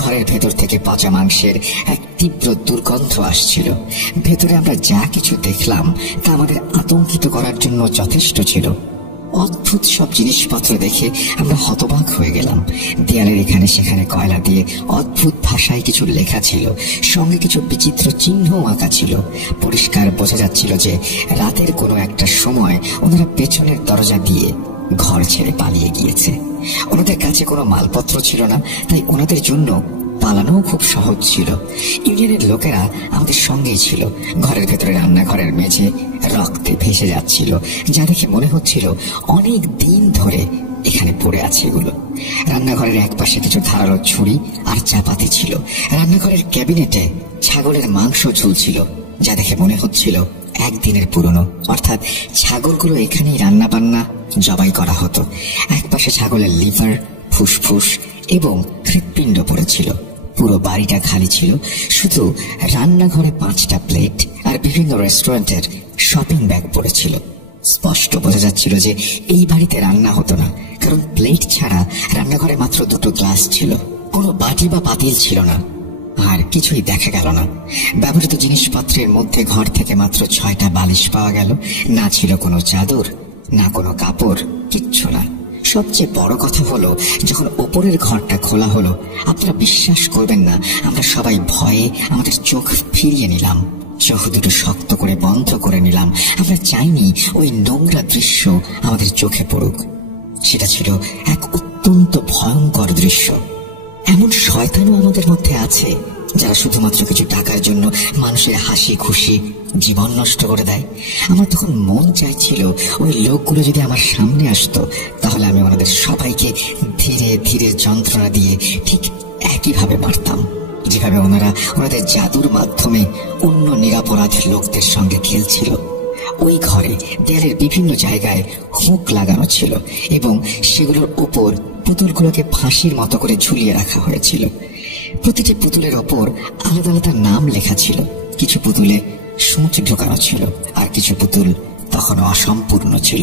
ঘরের ভেতর থেকে পচা মাংসের এক তীব্র দুর্গন্ধ আসছিল। ভেতরে আমরা যা কিছু দেখলাম তা আমাদের আতঙ্কিত করার জন্য যথেষ্ট ছিল। অদ্ভুত সব জিনিসপত্র দেখে আমরা হতবাক হয়ে গেলাম। দেয়ালের এখানে সেখানে কয়লা দিয়ে অদ্ভুত ভাষায় কিছু লেখা ছিল, সঙ্গে কিছু বিচিত্র চিহ্ন আঁকা ছিল। পরিষ্কার বোঝা যাচ্ছিল যে রাতের কোনো একটা সময় ওনারা পেছনের দরজা দিয়ে ঘর ছেড়ে পালিয়ে গিয়েছে। ওনাদের কাছে কোনো মালপত্র ছিল না, তাই ওনাদের জন্য পালানো খুব সহজ ছিল। ইউনিয়নের লোকেরা আমাদের সঙ্গেই ছিল। ঘরের ভেতরে রান্নাঘরের মেঝে রক্তে ভেসে যাচ্ছিল, যা দেখে মনে হচ্ছিল অনেক দিন ধরে এখানে পড়ে আছে এগুলো। রান্নাঘরের এক পাশে কিছু ধারালো ছুরি আর চাপাতি ছিল। রান্নাঘরের ক্যাবিনেটে ছাগলের মাংস ঝুলছিল, যা দেখে মনে হচ্ছিল একদিনের পুরনো, অর্থাৎ ছাগলগুলো এখানেই রান্না বান্না জবাই করা হতো। এক পাশে ছাগলের লিভার, ফুসফুস এবং হৃৎপিণ্ড পড়েছিল। পুরো বাড়িটা খালি ছিল, শুধু রান্নাঘরে 5টা প্লেট আর বিভিন্ন রেস্টুরেন্টের শপিং ব্যাগ পড়েছিল। স্পষ্ট বোঝা যাচ্ছিল যে এই বাড়িতে রান্না হতো না, কারণ প্লেট ছাড়া রান্নাঘরে মাত্র 2টো গ্লাস ছিল। কোনো বাটি বা পাতিল ছিল না, আর কিছুই দেখা গেল না। ব্যবহৃত জিনিসপত্রের মধ্যে ঘর থেকে মাত্র 6টা বালিশ পাওয়া গেল। না ছিল কোনো চাদর, না কোনো কাপড়, কিচ্ছু না। সবচেয়ে বড় কথা হলো, যখন ওপরের ঘরটা খোলা হলো, আপনারা বিশ্বাস করবেন না, আমরা সবাই ভয়ে আমাদের চোখ ফিরিয়ে নিলাম, চোখ দুটো শক্ত করে বন্ধ করে নিলাম। আমরা চাইনি ওই নোংরা দৃশ্য আমাদের চোখে পড়ুক। সেটা ছিল এক অত্যন্ত ভয়ঙ্কর দৃশ্য। এমন শয়তানও আমাদের মধ্যে আছে যারা শুধুমাত্র কিছু টাকার জন্য মানুষের হাসি খুশি জীবন নষ্ট করে দেয়। আমার তখন মন চাইছিল ওই লোকগুলো যদি আমার সামনে আসতো, তাহলে আমি ওনাদের সবাইকে ধীরে ধীরে যন্ত্রণা দিয়ে ঠিক একইভাবে মারতাম, যেভাবে ওনারা ওনাদের জাদুর মাধ্যমে অন্য নিরাপরাধ লোকদের সঙ্গে খেলছিল। ওই ঘরে দেয়ালের বিভিন্ন জায়গায় হুক লাগানো ছিল এবং সেগুলোর ওপর পুতুলগুলোকে ফাঁসির মতো করে ঝুলিয়ে রাখা হয়েছিল। প্রতিটি পুতুলের ওপর আলাদা আলাদা নাম লেখা ছিল। কিছু পুতুলে সূচ ঢোকানো ছিল, আর কিছু পুতুল তখনও অসম্পূর্ণ ছিল।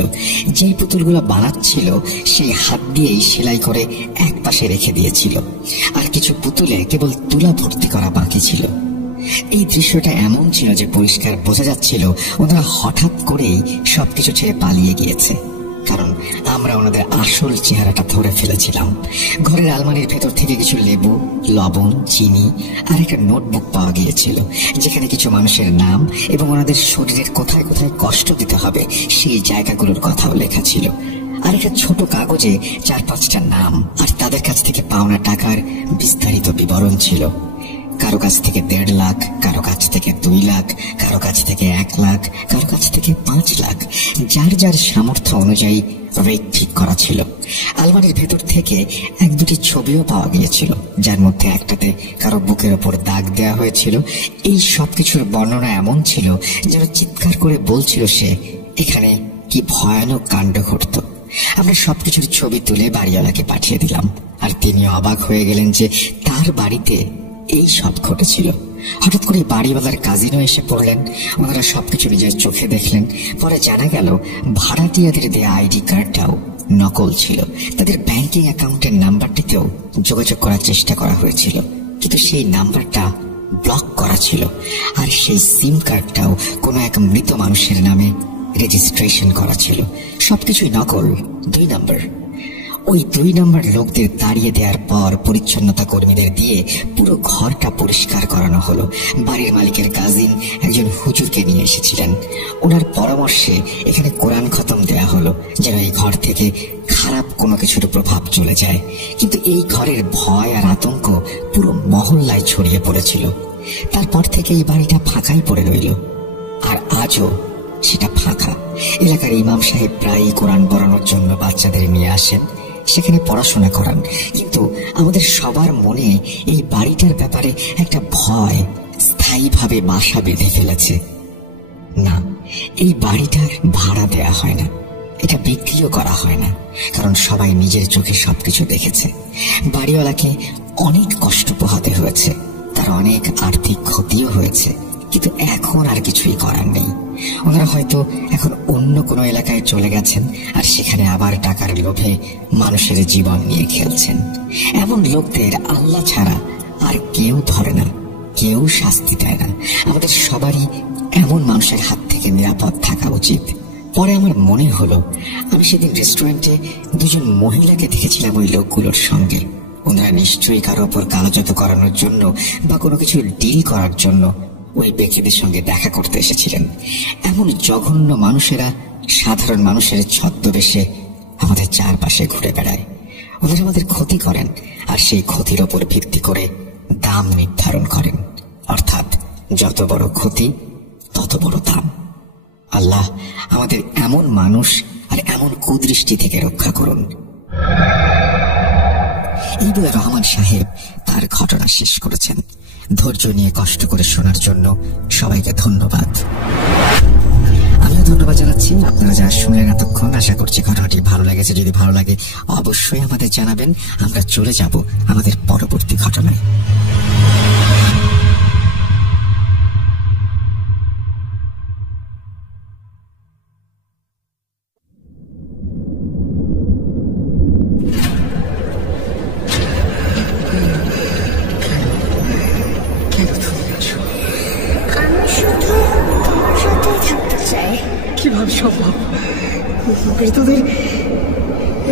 যেই পুতুলগুলো বানাচ্ছিল সেই হাত দিয়েই সেলাই করে এক পাশে রেখে দিয়েছিল, আর কিছু পুতুলে কেবল তুলা ভর্তি করা বাকি ছিল। এই দৃশ্যটা এমন ছিল যে পরিষ্কার বোঝা যাচ্ছিল ওনারা হঠাৎ করেই সবকিছু ছেড়ে পালিয়ে গিয়েছে, কারণ আমরা ওনাদের আসল চেহারাটা ধরে ফেলেছিলাম। ঘরের আলমারির ভেতর থেকে কিছু লেবু, লবণ, চিনি আর একটা নোটবুক পাওয়া গিয়েছিল, যেখানে কিছু মানুষের নাম এবং ওনাদের শরীরের কোথায় কোথায় কষ্ট দিতে হবে সেই জায়গাগুলোর কথাও লেখা ছিল। আর একটা ছোট কাগজে 4-5টা নাম আর তাদের কাছ থেকে পাওনা টাকার বিস্তারিত বিবরণ ছিল। কারো কাছ থেকে 1.5 লাখ, কারো কাছ থেকে 2 লাখ, কারো কাছ থেকে 1 লাখ, কারো কাছ থেকে 5 লাখ, যার যার সামর্থ্য অনুযায়ী রেট ঠিক করা ছিল। আলমারির ভেতর থেকে 1-2টি ছবিও পাওয়া গিয়েছিল, যার মধ্যে একটাতে কারো বুকের ওপর দাগ দেওয়া হয়েছিল। এই সবকিছুর বর্ণনা এমন ছিল যেন চিৎকার করে বলছিল সে এখানে কি ভয়ানক কাণ্ড ঘটত। আমরা সবকিছুর ছবি তুলে বাড়িওয়ালাকে পাঠিয়ে দিলাম, আর তিনি অবাক হয়ে গেলেন যে তার বাড়িতে এই সব ঘটেছিল। হঠাৎ করে বাড়িওয়ালার কাজিনও এসে পড়লেন। ওনারা সবকিছু নিজের চোখে দেখলেন। পরে জানা গেল ভাড়াটিয়াদের দেয়া আইডি কার্ডটাও নকল ছিল। তাদের ব্যাংকিং অ্যাকাউন্টের নাম্বারটিতেও যোগাযোগ করার চেষ্টা করা হয়েছিল, কিন্তু সেই নাম্বারটা ব্লক করা ছিল, আর সেই সিম কার্ডটাও কোনো এক মৃত মানুষের নামে রেজিস্ট্রেশন করা ছিল। সবকিছুই নকল, 2 নম্বর। ওই 2 নম্বর লোকদের তাড়িয়ে দেওয়ার পর পরিচ্ছন্নতা কর্মীদের দিয়ে পুরো ঘরটা পরিষ্কার করানো হলো। বাড়ির মালিকের কাজিন একজন হুজুরকে নিয়ে এসেছিলেন। ওনার পরামর্শে এখানে কোরআন খতম দেয়া হলো, যেন এই ঘর থেকে খারাপ কোনো কিছুর প্রভাব চলে যায়। কিন্তু এই ঘরের ভয় আর আতঙ্ক পুরো মহল্লায় ছড়িয়ে পড়েছিল। তারপর থেকে এই বাড়িটা ফাঁকাই পড়ে রইল, আর আজও সেটা ফাঁকা। এলাকার ইমাম সাহেব প্রায়ই কোরআন পড়ানোর জন্য বাচ্চাদের নিয়ে আসেন, সেখানে পড়াশোনা করান, কিন্তু আমাদের সবার মনে এই বাড়িটার ব্যাপারে একটা ভয় স্থায়ীভাবে বাসা বেঁধে ফেলেছে। না, এই বাড়িটার ভাড়া দেয়া হয় না, এটা বিক্রিও করা হয় না, কারণ সবাই নিজের চোখে সবকিছু দেখেছে। বাড়িওয়ালাকে অনেক কষ্ট পোহাতে হয়েছে, তার অনেক আর্থিক ক্ষতিও হয়েছে, কিন্তু এখন আর কিছুই করার নেই। ওনারা হয়তো এখন অন্য কোনো এলাকায় চলে গেছেন, আর সেখানে আবার টাকার লোভে মানুষের জীবন নিয়ে খেলছেন। এমন লোকদের আল্লাহ ছাড়া আর কেউ ধরে না, কেউ শাস্তি দেয় না। আমাদের সবারই এমন মানুষের হাত থেকে নিরাপদ থাকা উচিত। পরে আমার মনে হলো, আমি সেদিন রেস্টুরেন্টে দুজন মহিলাকে দেখেছিলাম ওই লোকগুলোর সঙ্গে। ওনারা নিশ্চয়ই কারো ওপর কালোজাদু করানোর জন্য বা কোনো কিছু ডিল করার জন্য ওই ব্যক্তিদের সঙ্গে দেখা করতে এসেছিলেন। এমন জঘন্য মানুষেরা সাধারণ মানুষের ছদ্মবেশে আমাদের চারপাশে ঘুরে বেড়ায়। ওনারা আমাদের ক্ষতি করেন, আর সেই ক্ষতির ওপর ভিত্তি করে দাম নির্ধারণ করেন। অর্থাৎ যত বড় ক্ষতি তত বড় দাম। আল্লাহ আমাদের এমন মানুষ আর এমন কুদৃষ্টি থেকে রক্ষা করুন। এই বলে রহমান সাহেব তার ঘটনা শেষ করেছেন। ধৈর্য নিয়ে কষ্ট করে শোনার জন্য সবাইকে ধন্যবাদ। আমিও ধন্যবাদ জানাচ্ছি আপনারা যা শুনলেন এতক্ষণ। আশা করছি ঘটনাটি ভালো লেগেছে। যদি ভালো লাগে অবশ্যই আমাদের জানাবেন। আমরা চলে যাব আমাদের পরবর্তী ঘটনায়। কিভাবে সম্ভব? তোদের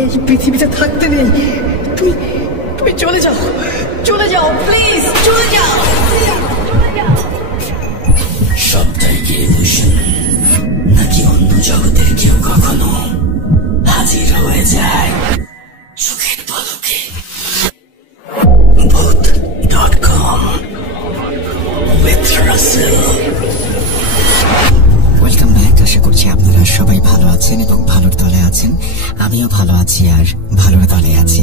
এই পৃথিবীতে থাকতে নেই। তুমি চলে যাও, চলে যাও, প্লিজ চলে যাও। সবটাই কি ইলুশন, নাকি অন্য জগতের কেউ কখনো হাজির হয়ে যায় চোখের পলকে? Booth.com with Russell। Welcome back. আশা করছি আপনারা সবাই ভালো আছেন এবং ভালোর দলে আছেন। আমিও ভালো আছি আর ভালোর দলে আছি।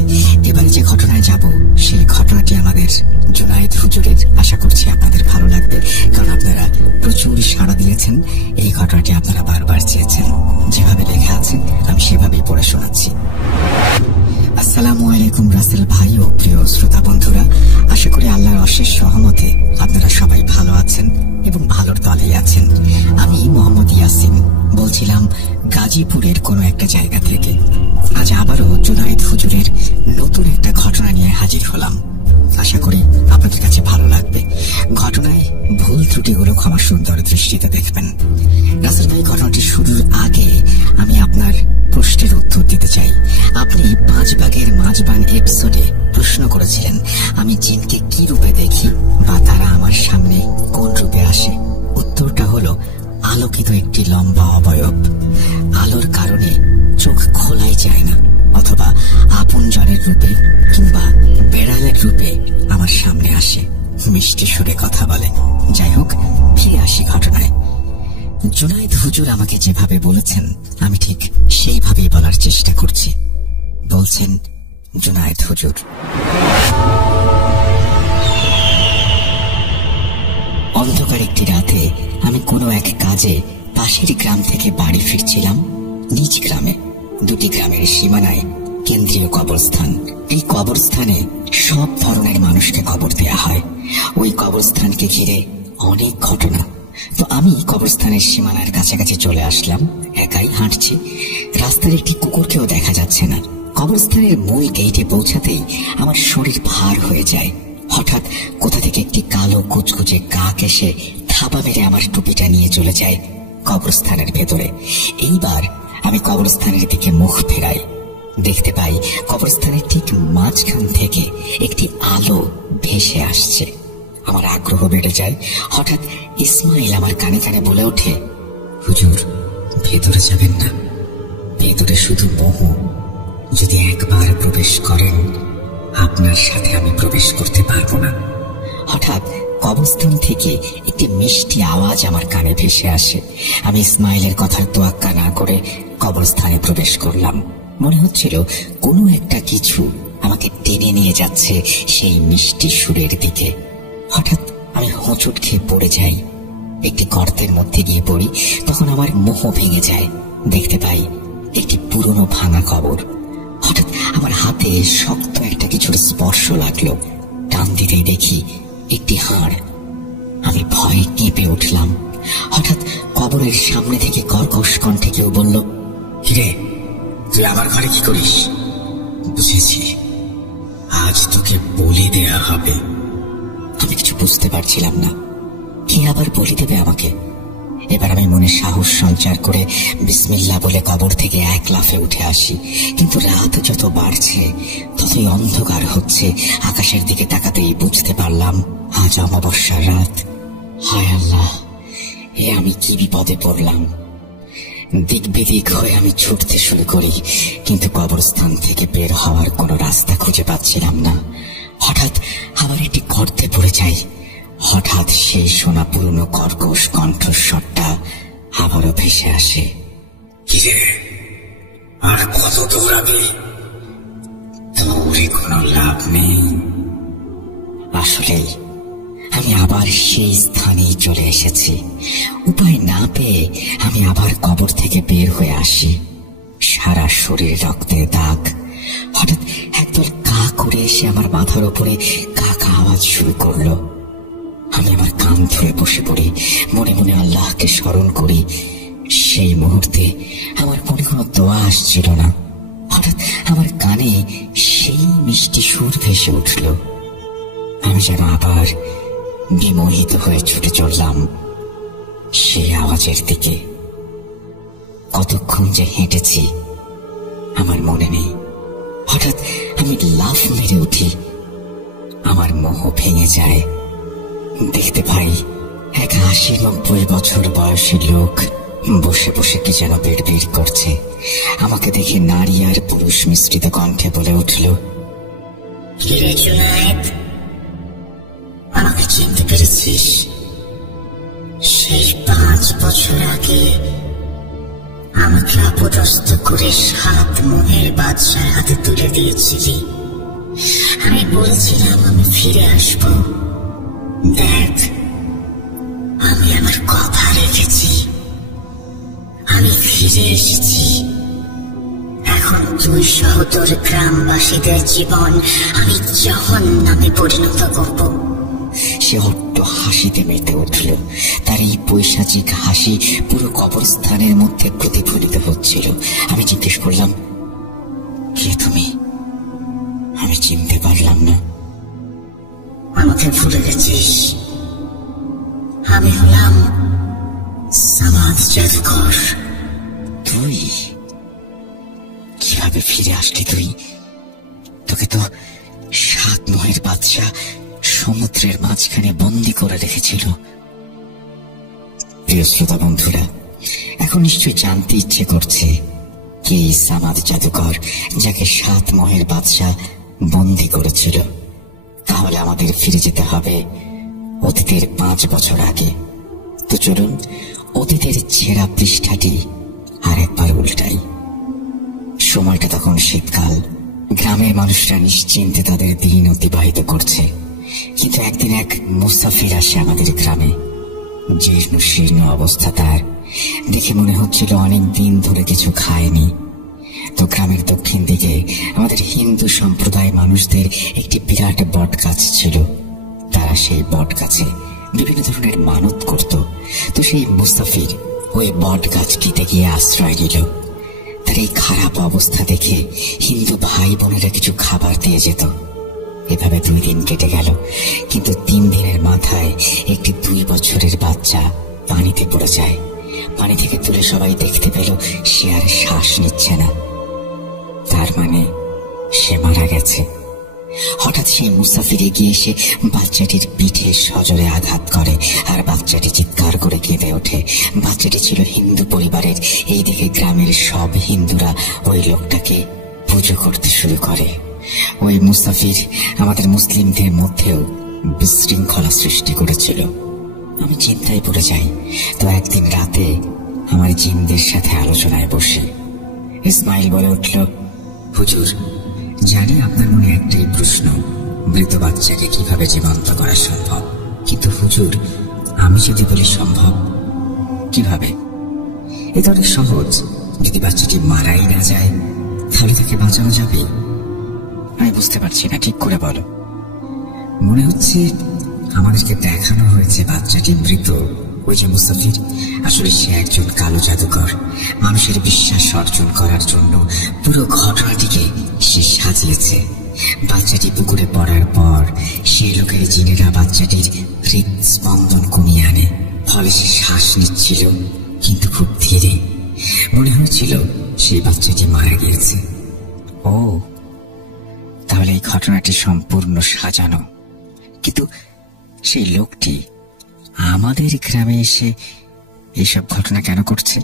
এবারে যে ঘটনায় যাব সেই ঘটনাটি আমাদের জুনায়েদ হুজুরের। আশা করছি আপনাদের ভালো লাগবে, কারণ আপনারা প্রচুর সাড়া দিয়েছেন। এই ঘটনাটি আপনারা বারবার চেয়েছেন। যেভাবে লেখা আছে আমি সেভাবেই পড়ে শোনাচ্ছি। আসসালামু আলাইকুম রাসেল ভাই ও প্রিয় শ্রোতা বন্ধুরা। আশা করি আল্লাহর অশেষ সহমতে আপনারা সবাই ভালো আছেন এবং ভালোর দলেই আছেন। আমি মোহাম্মদ ইয়াসিন বলছিলাম গাজীপুরের কোনো একটা জায়গা থেকে। আজ আবারও জুনায়েদ হুজুরের নতুন একটা ঘটনা নিয়ে হাজির হলাম। আশা করি আপনাদের কাছে ভালো লাগবে। ঘটনায় ভুল ত্রুটিগুলো ক্ষমা সুন্দর দৃষ্টিতে দেখবেন। রাসেল ভাই, ঘটনাটি শুরুর আগে আমি আপনার প্রশ্নের উত্তর দিতে চাই। আপনি 5 ভাগের মাঝবান এপিসোডে প্রশ্ন করেছিলেন আমি জিনকে কি রূপে দেখি বা তারা আমার সামনে কোন রূপে আসে। উত্তরটা হলো আলোকিত একটি লম্বা অবয়ব। আলোর কারণে চোখ খোলাই যায় না, অথবা আপন জনের রূপে কিংবা বেড়ালের রূপে আমার সামনে আসে, মিষ্টি সুরে কথা বলে। যাই হোক, ফিরে আসি ঘটনায়। জুনায়েদ হুজুর আমাকে যেভাবে বলেছেন আমি ঠিক সেইভাবেই বলার চেষ্টা করছি। বলছেন জুনায়েদ হুজুর। অন্ধকার একটি রাতে আমি কোনো এক কাজে পাশের গ্রাম থেকে বাড়ি ফিরছিলাম। নিজ গ্রামে 2টি গ্রামের সীমানায় কেন্দ্রীয় কবরস্থান। এই কবরস্থানে সব ধরনের মানুষকে কবর দেয়া হয়। ওই কবরস্থানকে ঘিরে অনেক ঘটনা। তো আমি কবরস্থানের সীমানার কাছাকাছি চলে আসলাম। একাই হাঁটছি। রাস্তার একটি কুকুরকেও দেখা যাচ্ছে না। কবরস্থানের মূল গেটে পৌঁছাতেই আমার শরীর ভার হয়ে যায়। হঠাৎ কোথা থেকে একটি কালো কুচকুচে কাক এসে থাবা মেরে আমার টুপিটা নিয়ে চলে যায় কবরস্থানের ভেতরে। এইবার আমি কবরস্থানের দিকে মুখ ফেরাই। দেখতে পাই কবরস্থানের ঠিক মাঝখান থেকে একটি আলো ভেসে আসছে। আমার আগ্রহ বেড়ে যায়। হঠাৎ ইসমাইল আমার কানে কানে বলে ওঠে, হুজুর, ভেতরে যাবেন না, ভেতরে শুধু মোহ। যদি একবার প্রবেশ করেন আপনার সাথে আমি প্রবেশ করতে পারবো না। হঠাৎ কবরস্থান থেকে একটি মিষ্টি আওয়াজ আমার কানে ভেসে আসে। আমি ইসমাইলের কথার তোয়াক্কা না করে কবরস্থানে প্রবেশ করলাম। মনে হচ্ছিল কোনো একটা কিছু আমাকে টেনে নিয়ে যাচ্ছে সেই মিষ্টি সুরের দিকে। হঠাৎ আমি হোঁচট খেয়ে পড়ে যাই। একটি গর্তের মধ্যে গিয়ে পড়ি। তখন আমার মোহ ভেঙে যায়। দেখতে পাই একটি পুরনো ভাঙা কবর। হঠাৎ আমার হাতে শক্ত একটা কিছুর স্পর্শ লাগলো। টান দিতেই দেখি একটি হাড়। আমি ভয়ে কেঁপে উঠলাম। হঠাৎ কবরের সামনে থেকে কর্কশ কণ্ঠে কেউ বলল, কিরে, তুই আমার ঘরে কি করিস? বুঝেছি, আজ তোকে বলি দেয়া হবে। আমি কিছু বুঝতে পারছিলাম না, কে আবার বলি দেবে আমাকে? এবার আমি মনে সাহস সঞ্চার করে বিসমিল্লাহ বলে কবর থেকে এক লাফে উঠে আসি। কিন্তু রাত যত বাড়ছে ততই অন্ধকার হচ্ছে। আকাশের দিকে তাকাতেই বুঝতে পারলাম আজ অমাবস্যার রাত। হায় আল্লাহ, এ আমি কি বিপদে পড়লাম! দিক বিদিক হয়ে আমি ছুটতে শুরু করি, কিন্তু কবরস্থান থেকে বের হওয়ার কোনো রাস্তা খুঁজে পাচ্ছিলাম না। হঠাৎ আবার একটি গর্তে পড়ে যাই। হঠাৎ সেই শোনা পুরনো কর্কশ কণ্ঠস্বরটা আবারও ভেসে আসে, কিরে, আর কত দৌড়াবে? দৌড়ে কোনো লাভ নেই। আসলেই আমি আবার সেই স্থানেই চলে এসেছি। উপায় না পেয়ে আমি আবার কবর থেকে বের হয়ে আসি। সারা শরীর রক্তের দাগ। হঠাৎ একদল কা করে এসে আমার মাথার উপরে কা কা আওয়াজ শুরু করলো। আমি আমার কান ধরে বসে পড়ি, মনে মনে আল্লাহকে স্মরণ করি। সেই মুহূর্তে আমার মনে কোনো দোয়া আসছিল না। হঠাৎ আমার কানে সেই মিষ্টি সুর ভেসে উঠল। আমি যেন আবার বিমোহিত হয়ে ছুটে চললাম সেই আওয়াজের দিকে। কতক্ষণ যে হেঁটেছি আমার মনে নেই। হঠাৎ আমি লাফ মেরে উঠি, আমার মোহ ভেঙে যায়। দেখতে পাই এক ৮০-৯০ বছর বয়সী লোক বসে বসে কি যেন বিড়বিড় করছে। আমাকে দেখে নারী আর পুরুষ মিশ্রিত কণ্ঠে বলে উঠল, কিরে জুনায়েদ, আমাকে চিনতে পেরেছিস? সেই ৫ বছর আগে আমাকে অপদস্থ করে ৭ মোহের বাদশার হাতে তুলে দিয়েছিলি। আমি বলছিলাম আমি ফিরে আসবো। দেখ, আমি আমার কথা রেখেছি। আমি ফিরে এসেছি। এখন তুই সহ তোর গ্রামবাসীদের জীবন আমি জাহান্নামে পরিণত করব। সে অট্ট হাসিতে মেতে উঠল। তার এই পৈশাচিক হাসি পুরো কবরস্থানের মধ্যে প্রতিফলিত হচ্ছিল। আমি জিজ্ঞেস করলাম, কে তুমি? আমি চিনতে পারলাম না। আমাকে ভুলে গেছিস? আমি হলাম সামাদ জাদুকর। তুই কিভাবে ফিরে আসলি? তোকে তো ৭ মোহের বাদশা সমুদ্রের মাঝখানে বন্দী করে রেখেছিল। প্রিয় শ্রোতা বন্ধুরা, এখন নিশ্চয়ই জানতে ইচ্ছে করছে কে সামাদ জাদুকর, যাকে ৭ মোহের বাদশা বন্দী করেছিল। তাহলে আমাদের ফিরে যেতে হবে অতীতের ৫ বছর আগে। তো চলুন অতীতের ছেঁড়া পৃষ্ঠাটি আর একবার উল্টাই। সময়টা তখন শীতকাল। গ্রামের মানুষরা নিশ্চিন্তে তাদের দিন অতিবাহিত করছে। কিন্তু একদিন এক মুসাফির আসে আমাদের গ্রামে। জীর্ণ শীর্ণ অবস্থা তার। দেখে মনে হচ্ছিল অনেক দিন ধরে কিছু খায়নি। তো গ্রামের দক্ষিণ দিকে আমাদের হিন্দু সম্প্রদায় মানুষদের একটি বিরাট বট গাছ ছিল। তারা সেই বট গাছে বিভিন্ন ধরনের মানত করত। তো সেই মুসাফির ওই বট গাছটিতে গিয়ে আশ্রয় নিল। তার এই খারাপ অবস্থা দেখে হিন্দু ভাই বোনেরা কিছু খাবার দিয়ে যেত। এভাবে 2 দিন কেটে গেল। কিন্তু 3 দিনের মাথায় একটি 2 বছরের বাচ্চা পানিতে পড়ে যায়। পানি থেকে তুলে সবাই দেখতে পেল সে আর শ্বাস নিচ্ছে না। তার মানে সে মারা গেছে। হঠাৎ সেই মুসাফির এগিয়ে এসে বাচ্চাটির পিঠে সজোরে আঘাত করে, আর বাচ্চাটি চিৎকার করে কেঁদে ওঠে। বাচ্চাটি ছিল হিন্দু পরিবারের। এই দেখে গ্রামের সব হিন্দুরা ওই লোকটাকে পুজো করতে শুরু করে। ওই মুসাফির আমাদের মুসলিমদের মধ্যেও বিশৃঙ্খলা সৃষ্টি করেছিল। আমি চিন্তায় পড়ে যাই। তো একদিন রাতে আমার জিনদের সাথে আলোচনায় বসি। ইসমাইল বলে উঠল, হুজুর, জানি আপনার মনে একটাই প্রশ্ন, মৃত বাচ্চাকে কিভাবে জীবন্ত করা সম্ভব। কিন্তু হুজুর, আমি যদি বলি সম্ভব, কিভাবে? এটা অনেক সহজ। যদি বাচ্চাটি মারাই না যায় তাহলে তাকে বাঁচানো যাবে। আমি বুঝতে পারছি না, ঠিক করে বলো। মনে হচ্ছে আমাদেরকে দেখানো হয়েছে বাচ্চাটি মৃত। ওই যে মুসাফির, আসলে সে একজন কালো জাদুকর। মানুষের বিশ্বাস অর্জন করার জন্য পুরো ঘটনাটিকে সে সাজিয়েছে। বাচ্চাটি পুকুরে পড়ার পর সেই লোকের জিনেরা বাচ্চাটির হৃদস্পন্দন কমিয়ে আনে। ফলে সে শ্বাস নিচ্ছিল, কিন্তু খুব ধীরে। মনে হয়েছিল সেই বাচ্চাটি মারা গিয়েছে। ও, তাহলে এই ঘটনাটি সম্পূর্ণ সাজানো। কিন্তু সেই লোকটি আমাদের গ্রামে এসে এইসব ঘটনা কেন করছে?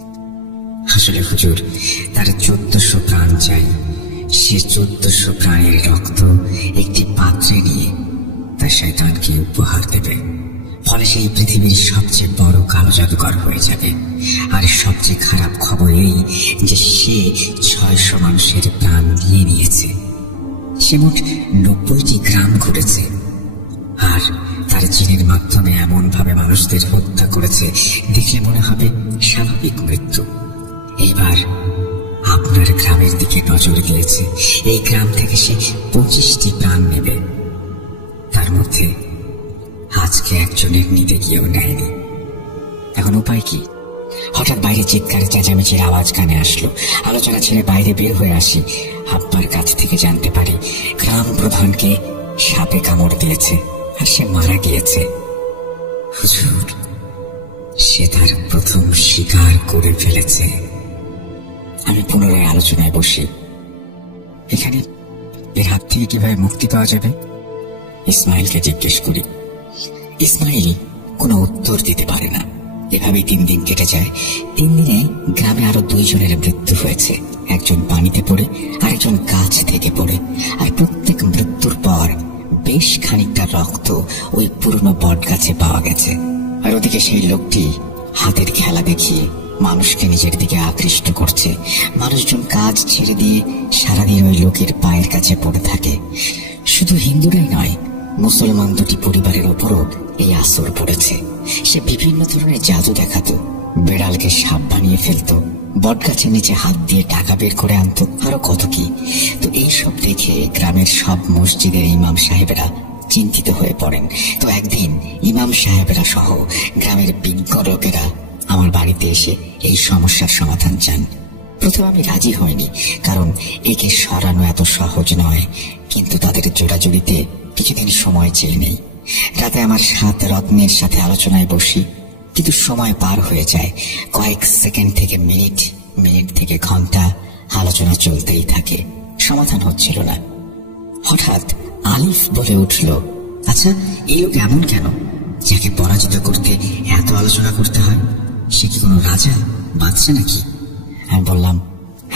আসলে হুজুর, তার 1400 প্রাণ চাই। সে 1400 প্রাণের রক্ত একটি পাত্রে নিয়ে তার শয়তানকে উপহার দেবে। ফলে সেই পৃথিবীর সবচেয়ে বড় কালো জাদুকর হয়ে যাবে। আর সবচেয়ে খারাপ খবর এই যে সে 600 মানুষের প্রাণ নিয়ে নিয়েছে। সে মোট 90টি গ্রাম ঘুরেছে, আর তার জিনের মাধ্যমে এমন ভাবে মানুষদের হত্যা করেছে দেখলে মনে হবে স্বাভাবিক মৃত্যু। এইবার আপনার গ্রামের দিকে নজর দিয়েছে। এই গ্রাম থেকে সে 25টি প্রাণ নেবে। তার মধ্যে আজকে একজনের নিতে গিয়েও নেয়নি। এখন উপায় কি? হঠাৎ বাইরে চিৎকার চেঁচামেচির আওয়াজ কানে আসলো। আলোচনা ছেড়ে বাইরে বের হয়ে আসি। আব্বার কাছ থেকে জানতে পারি গ্রাম প্রধানকে সাপে কামড় দিয়েছে আর সে মারা গিয়েছে। হুজুর, সে তার প্রথম শিকার করে ফেলেছে। আমি পুনরায় আলোচনায় বসি। এখানে এর হাত থেকে কিভাবে মুক্তি পাওয়া যাবে? ইসমাইলকে জিজ্ঞেস করি। ইসমাইল কোনো উত্তর দিতে পারে না। এভাবেই 3 দিন কেটে যায়। 3 দিনে গ্রামে আরো 2 জনের মৃত্যু হয়েছে। একজন পানিতে পড়ে, আরেকজন গাছ থেকে পড়ে। আর প্রত্যেক মৃত্যুর পর বেশ খানিকটা রক্ত ওই পুরনো বট গাছে পাওয়া গেছে। আর ওদিকে সেই লোকটি হাতের খেলা দেখিয়ে মানুষকে নিজের দিকে আকৃষ্ট করছে। মানুষজন কাজ ছেড়ে দিয়ে সারাদিন ওই লোকের পায়ের কাছে পড়ে থাকে। শুধু হিন্দুরাই নয়, মুসলমান 2টি পরিবারের ওপরও এই আসর পড়েছে। সে বিভিন্ন ধরনের জাদু দেখাতো। বেড়ালকে সাপ বানিয়ে ফেলতো, বটগাছের নিচে হাত দিয়ে টাকা বের করে আনতো, আরো কত কি। তো এইসব দেখে গ্রামের সব মসজিদের ইমাম সাহেবেরা চিন্তিত হয়ে পড়েন। তো একদিন ইমাম সাহেবেরা সহ গ্রামের বিজ্ঞ লোকেরা আমার বাড়িতে এসে এই সমস্যার সমাধান চান। প্রথমে আমি রাজি হইনি, কারণ একে সরানো এত সহজ নয়। কিন্তু তাদের জোড়াজুড়িতে কিছুদিন সময় চেয়ে নেই। রাতে আমার 7 রত্নের সাথে আলোচনায় বসি, কিন্তু সময় পার হয়ে যায়। কয়েক সেকেন্ড থেকে মিনিট, মিনিট থেকে ঘন্টা আলোচনা চলতেই থাকে। সমাধান হচ্ছিল না। হঠাৎ আলিফ বলে উঠল, আচ্ছা, এই লোক এমন কেন যাকে পরাজিত করতে এত আলোচনা করতে হয়? সে কি কোনো রাজা, বাদশা নাকি? আমি বললাম,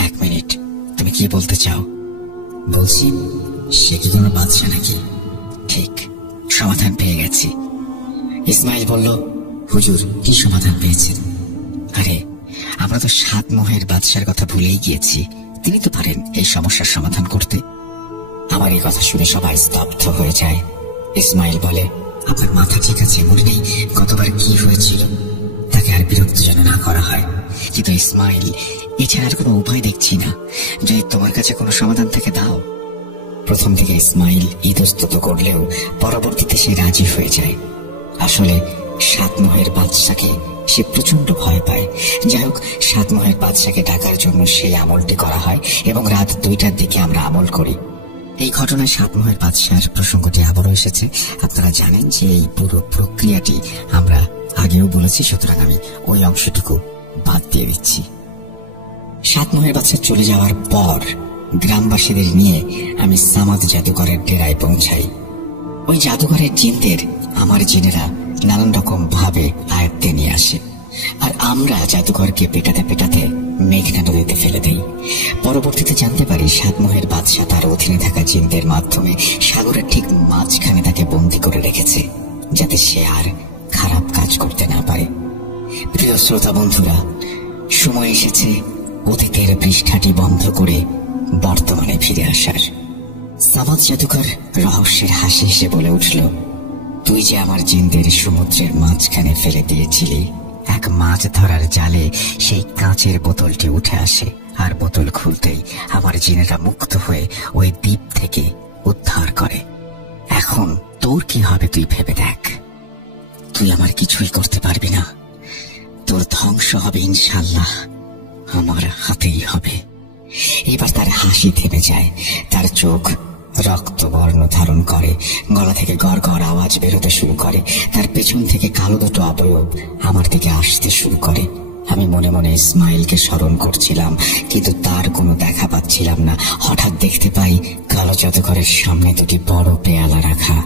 1 মিনিট, তুমি কি বলতে চাও? বলছি, সে কি কোনো বাদশা নাকি? ঠিক, সমাধান পেয়ে গেছি। ইসমাইল বলল, হুজুর, কি সমাধান পেয়েছেন? আরে, আমরা তো 7 মোহের বাদশার কথা ভুলেই গিয়েছি। তিনি তো পারেন এই সমস্যার সমাধান করতে। আমার এই কথা শুনে সবাই স্তব্ধ হয়ে যায়। ইসমাইল বলে, আপনার মাথা ঠিক আছে? মনে নেই গতবার কি হয়েছিল? তাকে আর বিরক্ত যেন না করা হয়। কিন্তু ইসমাইল, এছাড়া আর কোনো উপায় দেখছি না। যদি তোমার কাছে কোনো সমাধান থেকে দাও। প্রথম থেকে ইসমাইল ইতস্তত করলেও পরবর্তীতে সে রাজি হয়ে যায়। আসলে 7 মোহের বাদশাকে সে প্রচন্ড ভয় পায়। যাই হোক, 7 মোহের বাদশাকে ডাকার জন্য সেই আমলটি করা হয় এবং রাত 2টার দিকে আমরা আমল করি। এই ঘটনায় 7 মোহের বাদশার প্রসঙ্গটি আবারও এসেছে। আপনারা জানেন যে এই পুরো প্রক্রিয়াটি আমরা আগেও বলেছি, সুতরাং আমি ওই অংশটুকু বাদ দিয়ে দিচ্ছি। 7 মোহের বাদশা চলে যাওয়ার পর গ্রামবাসীদের নিয়ে আমি সামাদ জাদুকরের ডেরায় পৌঁছাই। ওই জাদুঘরের জিনদের আমার জিনেরা নানান রকম ভাবে আয়ত্তে নিয়ে আসে, আর আমরা জাদুঘরকে পেটাতে পেটাতে মেঘনা নদীতে ফেলে দেই। পরবর্তীতে জানতে পারি 7 মোহের বাদশা তার অধীনে থাকা জিনদের মাধ্যমে সাগরের ঠিক মাঝখানে তাকে বন্দী করে রেখেছে, যাতে সে আর খারাপ কাজ করতে না পারে। প্রিয় শ্রোতা বন্ধুরা, সময় এসেছে অতীতের পৃষ্ঠাটি বন্ধ করে বর্তমানে ফিরে আসার। সামাদ জাদুকর রহস্যের হাসি হেসে বলে উঠল, তুই যে আমার জিনদের সমুদ্রের মাঝখানে ফেলে দিয়েছিলি, এক মাছ ধরার জালে সেই কাঁচের বোতলটি উঠে আসে, আর বোতল খুলতেই আমার জিনেরা মুক্ত হয়ে ওই দ্বীপ থেকে উদ্ধার করে। এখন তোর কি হবে তুই ভেবে দেখ। তুই আমার কিছুই করতে পারবি না, তোর ধ্বংস হবে ইনশাল্লাহ আমার হাতেই হবে। এবার তার হাসি থেমে যায়, তার চোখ রক্তবর্ণ ধারণ করে, গলা থেকে গড় গড় আওয়াজ বেরোতে শুরু করে, তার পেছন থেকে কালো দুটো অবয়ব আমার দিকে আসতে শুরু করে। আমি মনে মনে ইসমাইলকে স্মরণ করছিলাম, কিন্তু তার কোনো দেখা পাচ্ছিলাম না। হঠাৎ দেখতে পাই কালো জাদুঘরের সামনে দুটি বড় পেয়ালা রাখা,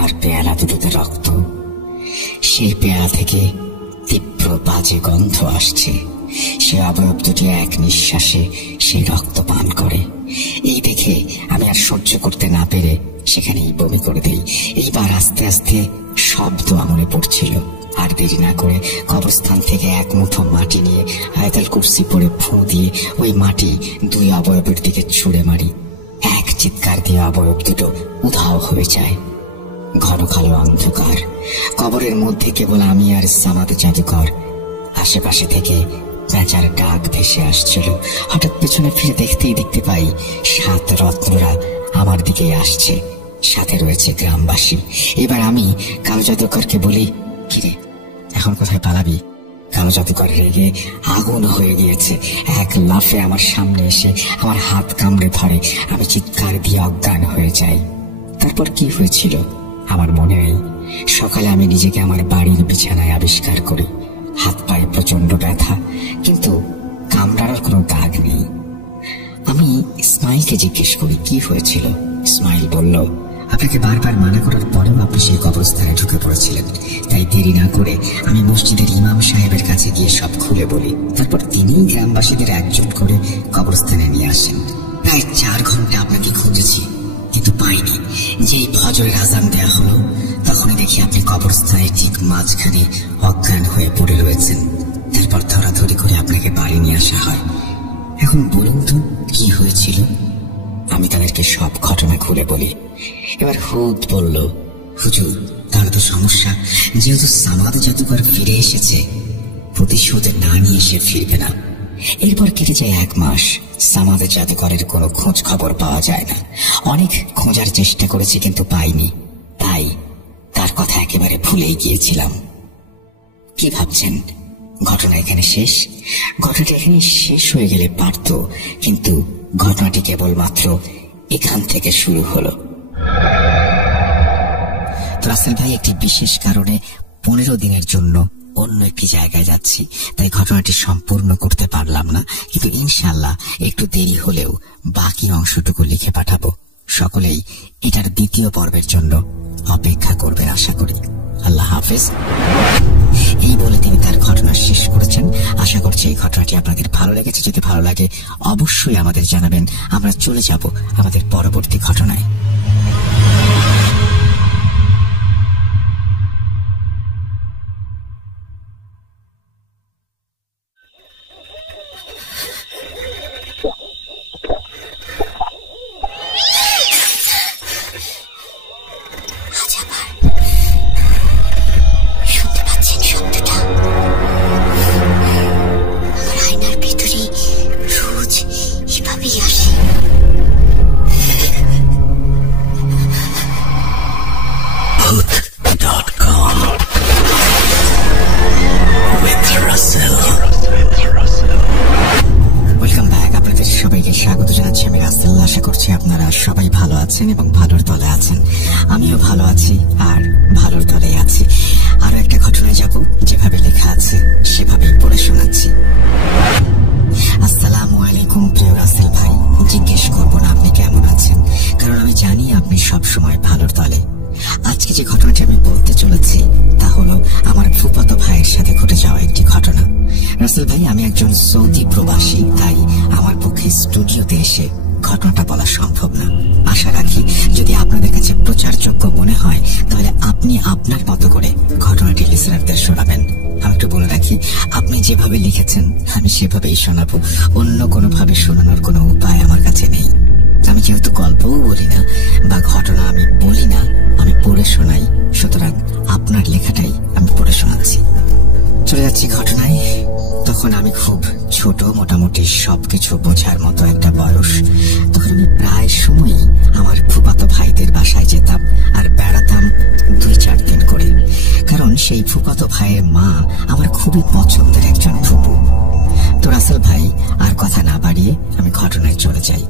আর পেয়ালা দুটোতে রক্ত। সেই পেয়ালা থেকে তীব্র বাজে গন্ধ আসছে। সে অবয়ব দুটি এক নিঃশ্বাসে সেই রক্ত পান করে। এই দেখে আমি আর সহ্য করতে না পেরে সেখানেই বমি করে দিই। এইবার আস্তে আস্তে শব্দ আমলে পড়ছিল। আর দেরি না করে কবরস্থান থেকে এক মুঠো মাটি নিয়ে আয়াতুল কুরসি পড়ে ফুঁ দিয়ে ওই মাটি দুই অবয়বের দিকে ছুঁড়ে মারি। এক চিৎকার দিয়ে অবয়ব দুটো উধাও হয়ে যায়। ঘন কালো অন্ধকার, কবরের মধ্যে কেবল আমি আর সামাদ জাদুকর। আশেপাশে থেকে প্যাঁচার ডাক ভেসে আসছিল। হঠাৎ পেছনে ফিরে দেখতে পাই 7 রত্নরা আমার দিকে আসছে, সাথে রয়েছে গ্রামবাসী। এবার আমি কালো জাদুকরকে বলি, কিরে এখন কোথায় পালাবি? কালো জাদুকর রেগে আগুন হয়ে গিয়েছে। এক লাফে আমার সামনে এসে আমার হাত কামড়ে ধরে। আমি চিৎকার দিয়ে অজ্ঞান হয়ে যাই। তারপর কি হয়েছিল আমার মনে নেই। সকালে আমি নিজেকে আমার বাড়ির বিছানায় আবিষ্কার করি। হাত পায়ে প্রচন্ড ব্যথা, কিন্তু কামড়ানোর কোনো দাগ নেই। আমি ইসমাইলকে জিজ্ঞেস করি কি হয়েছিল। ইসমাইল বলল, আপনাকে বারবার মানা করার পরেও আপনি সেই কবরস্থানে ঢুকে পড়েছিলেন। তাই দেরি না করে আমি মসজিদের ইমাম সাহেবের কাছে গিয়ে সব খুলে বলি। তারপর তিনিই গ্রামবাসীদের একজন করে কবরস্থানে নিয়ে আসেন। প্রায় 4 ঘন্টা আপনাকে খুঁজেছি, কিন্তু পাইনি। যেই ফজরের আজান দেয়া হলো, তখনই দেখি আপনি কবরস্থানের ঠিক মাঝখানে অজ্ঞান হয়ে পড়ে রয়েছেন। তারপর ধরাধরি করে আপনাকে বাড়ি নিয়ে আসা হয়। এখন বলুন তো কি হয়েছিল? আমি তাদেরকে সব ঘটনা খুলে বলি। এবার হুদ বলল, হুজুর তাহলে তো সমস্যা। যেহেতু সামাদ জাদুকর ফিরে এসেছে, প্রতিশোধ না নিয়ে সে ফিরবে না। এরপর কেটে যায় 1 মাস। সামাদ জাদুকরের কোনো খোঁজ খবর পাওয়া যায় না। অনেক খোঁজার চেষ্টা করেছি, কিন্তু পাইনি। তাই তার কথা একেবারে ভুলেই গিয়েছিলাম। কি ভাবছেন ঘটনা এখানে শেষ? ঘটনাটি এখানে শেষ হয়ে গেলে পারত, কিন্তু ঘটনাটি কেবলমাত্র এখান থেকে শুরু হলো। তো রাসেল ভাই, একটি বিশেষ কারণে 15 দিনের জন্য অন্য একটি জায়গায় যাচ্ছি, তাই ঘটনাটি সম্পূর্ণ করতে পারলাম না। কিন্তু ইনশাআল্লাহ একটু দেরি হলেও বাকি অংশটুকু লিখে পাঠাবো। সকলেই এটার 2য় পর্বের জন্য অপেক্ষা করবে আশা করি। আল্লাহ হাফেজ। এই বলে তিনি তার ঘটনা শেষ করেছেন। আশা করছি এই ঘটনাটি আপনাদের ভালো লেগেছে। যদি ভালো লাগে অবশ্যই আমাদের জানাবেন। আমরা চলে যাব আমাদের পরবর্তী ঘটনায়। এবং ভালোর দলে আছেন। আমিও ভালো আছি আর ভালোর দলে আছি। আরো একটা ঘটনায় যাব, যেভাবে লেখা আছে সেভাবেই পড়ে শোনাচ্ছি। আসসালামু আলাইকুম প্রিয় রাসেল ভাই। জিজ্ঞেস করবো না আপনি কেমন আছেন, কারণ আমি জানি আপনি সব সময় ভালোর দলে। আজকে যে ঘটনাটি আমি বলতে চলেছি তা হলো আমার ফুফাতো ভাইয়ের সাথে ঘটে যাওয়া একটি ঘটনা। রাসেল ভাই, আমি একজন সৌদি প্রবাসী, তাই আমার পক্ষে স্টুডিওতে এসে ঘটনাটা বলা সম্ভব না। আশা রাখি যদি আপনাদের কাছে প্রচারযোগ্য মনে হয়, তাহলে আপনি আপনার মতো করে ঘটনাটি লিসেনারদের শোনাবেন। আমি একটু বলে রাখি, আপনি যেভাবে লিখেছেন আমি সেভাবেই শোনাবো। অন্য কোনোভাবে শোনানোর কোনো উপায় আমার কাছে নেই। আমি যেহেতু গল্পও বলি না বা ঘটনা আমি বলি না, আমি পড়ে শোনাই, সুতরাং আপনার লেখাটাই আমি পড়ে শোনাচ্ছি। চলে যাচ্ছি ঘটনায়। তখন আমি খুব ছোট, মোটামুটি সবকিছু বোঝার মতো একটা বয়স। তখন আমি প্রায় সময়ই আমার ফুফাতো ভাইদের বাসায় যেতাম আর বেড়াতাম 2-4 দিন করে। কারণ সেই ফুফাতো ভাইয়ের মা আমার খুবই পছন্দের একজন ফুপু। তো রাসেল ভাই, আর কথা না বাড়িয়ে আমি ঘটনায় চলে যাই।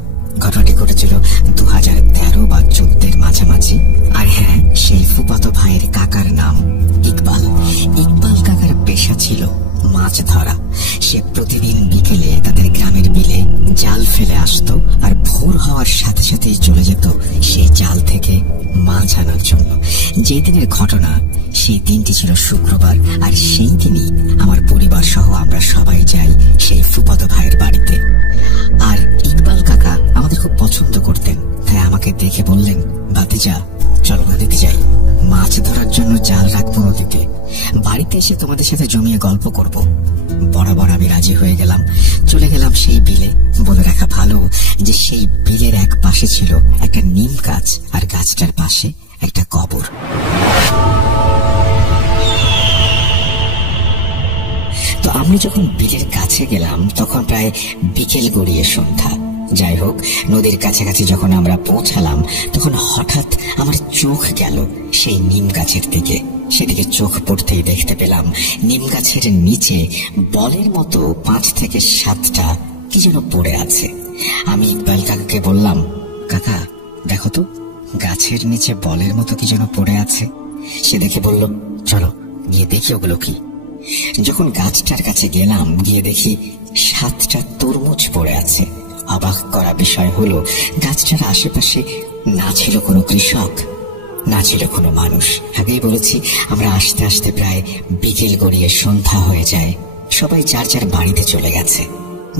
ঘটনাটি ঘটেছিল 2013 বা 2014 মাঝামাঝি। আর হ্যাঁ, সেই ফুফাতো ভাইয়ের কাকার নাম ইকবাল। ইকবাল কাকার পেশা ছিল মাছ ধরা। সে প্রতিদিন বিকেলে তাদের গ্রামের বিলে জাল ফেলে আসতো, আর ভোর হওয়ার সাথে সাথেই চলে যেত সেই জাল থেকে মাছ আনার জন্য। যে দিনের ঘটনা, সেই দিনটি ছিল শুক্রবার, আর সেই দিনই আমার পরিবার সহ আমরা সবাই যাই সেই ফুফাতো ভাইয়ের বাড়িতে। আর ইকবাল কাকা আমাদের খুব পছন্দ করতেন, তাই আমাকে দেখে বললেন, ভাতিজা চলো নদীতে যাই, মাছ ধরার জন্য জাল রাখবো নদীতে, বাড়িতে এসে তোমাদের সাথে জমিয়ে গল্প করব। বরাবর আমি রাজি হয়ে গেলাম। চলে গেলাম সেই বিলে। বলে রাখা ভালো যে সেই বিলের এক পাশে ছিল একটা নিম গাছ, আর গাছটার পাশে একটা কবর। তো আমি যখন বিলের কাছে গেলাম তখন প্রায় বিকেল গড়িয়ে সন্ধ্যা। যাই হোক, নদীর কাছাকাছি যখন আমরা পৌঁছালাম তখন হঠাৎ আমার চোখ গেল সেই নিম গাছের দিকে। সেদিকে চোখ পড়তেই দেখতে পেলাম নিম গাছের নিচে বলের মতো 5 থেকে 7টা কি যেন পড়ে আছে। আমি ইকবাল কাকাকে বললাম, কাকা দেখো তো, গাছের নিচে বলের মতো কি যেন পড়ে আছে। সে দেখে বলল, চলো গিয়ে দেখি ওগুলো কি। যখন গাছটার কাছে গেলাম, গিয়ে দেখি 7টা তরমুজ পড়ে আছে। অবাক করা বিষয় হলো, গাছটার আশেপাশে না ছিল কোনো কৃষক, না ছিল কোনো মানুষ। আগেই বলেছি, আমরা আস্তে আস্তে প্রায় বিকেল গড়িয়ে সন্ধ্যা হয়ে যায়। সবাই যার যার বাড়িতে চলে গেছে।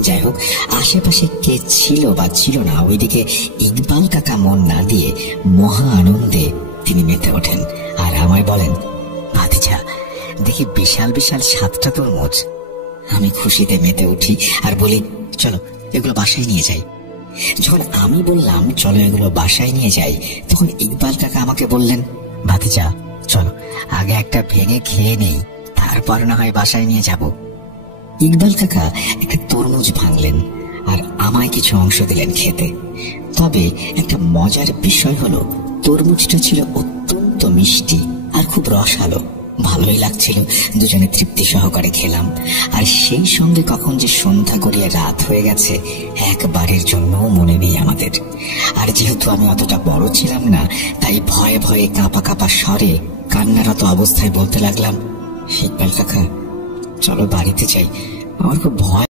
যাই হোক, আশেপাশে কে ছিল বা ছিল না, ওইদিকে ইকবাল কাকা মন না দিয়ে মহা আনন্দে তিনি মেতে ওঠেন, আর আমায় বলেন, ভাতিজা দেখি বিশাল বিশাল 7টা তরমুজ। আমি খুশিতে মেতে উঠি আর বলি, চলো এগুলো বাসায় নিয়ে যাই। যখন আমি বললাম চলো এগুলো বাসায় নিয়ে যাই, তখন ইকবাল কাকা আমাকে বললেন, ভাতিজা চলো আগে একটা ভেঙে খেয়ে নেই, তারপর না হয় বাসায় নিয়ে যাব। ইকবাল কাকা একটা তরমুজ ভাঙলেন আর আমায় কিছু অংশ দিলেন খেতে। তবে একটা মজার বিষয় হলো, তরমুজটা ছিল অত্যন্ত মিষ্টি আর খুব রসালো। ভালোই লাগছিল, দুজনে তৃপ্তি সহকারে খেলাম। আর সেই সঙ্গে কখন যে সন্ধ্যা গড়িয়ে রাত হয়ে গেছে একবারের জন্য মনে নেই আমাদের। আর যেহেতু আমি অতটা বড় ছিলাম না, তাই ভয়ে ভয়ে কাঁপা কাঁপা স্বরে কান্নারত অবস্থায় বলতে লাগলাম, ইকবাল কাকা চলো বাড়িতে যাই, আমার খুব ভয়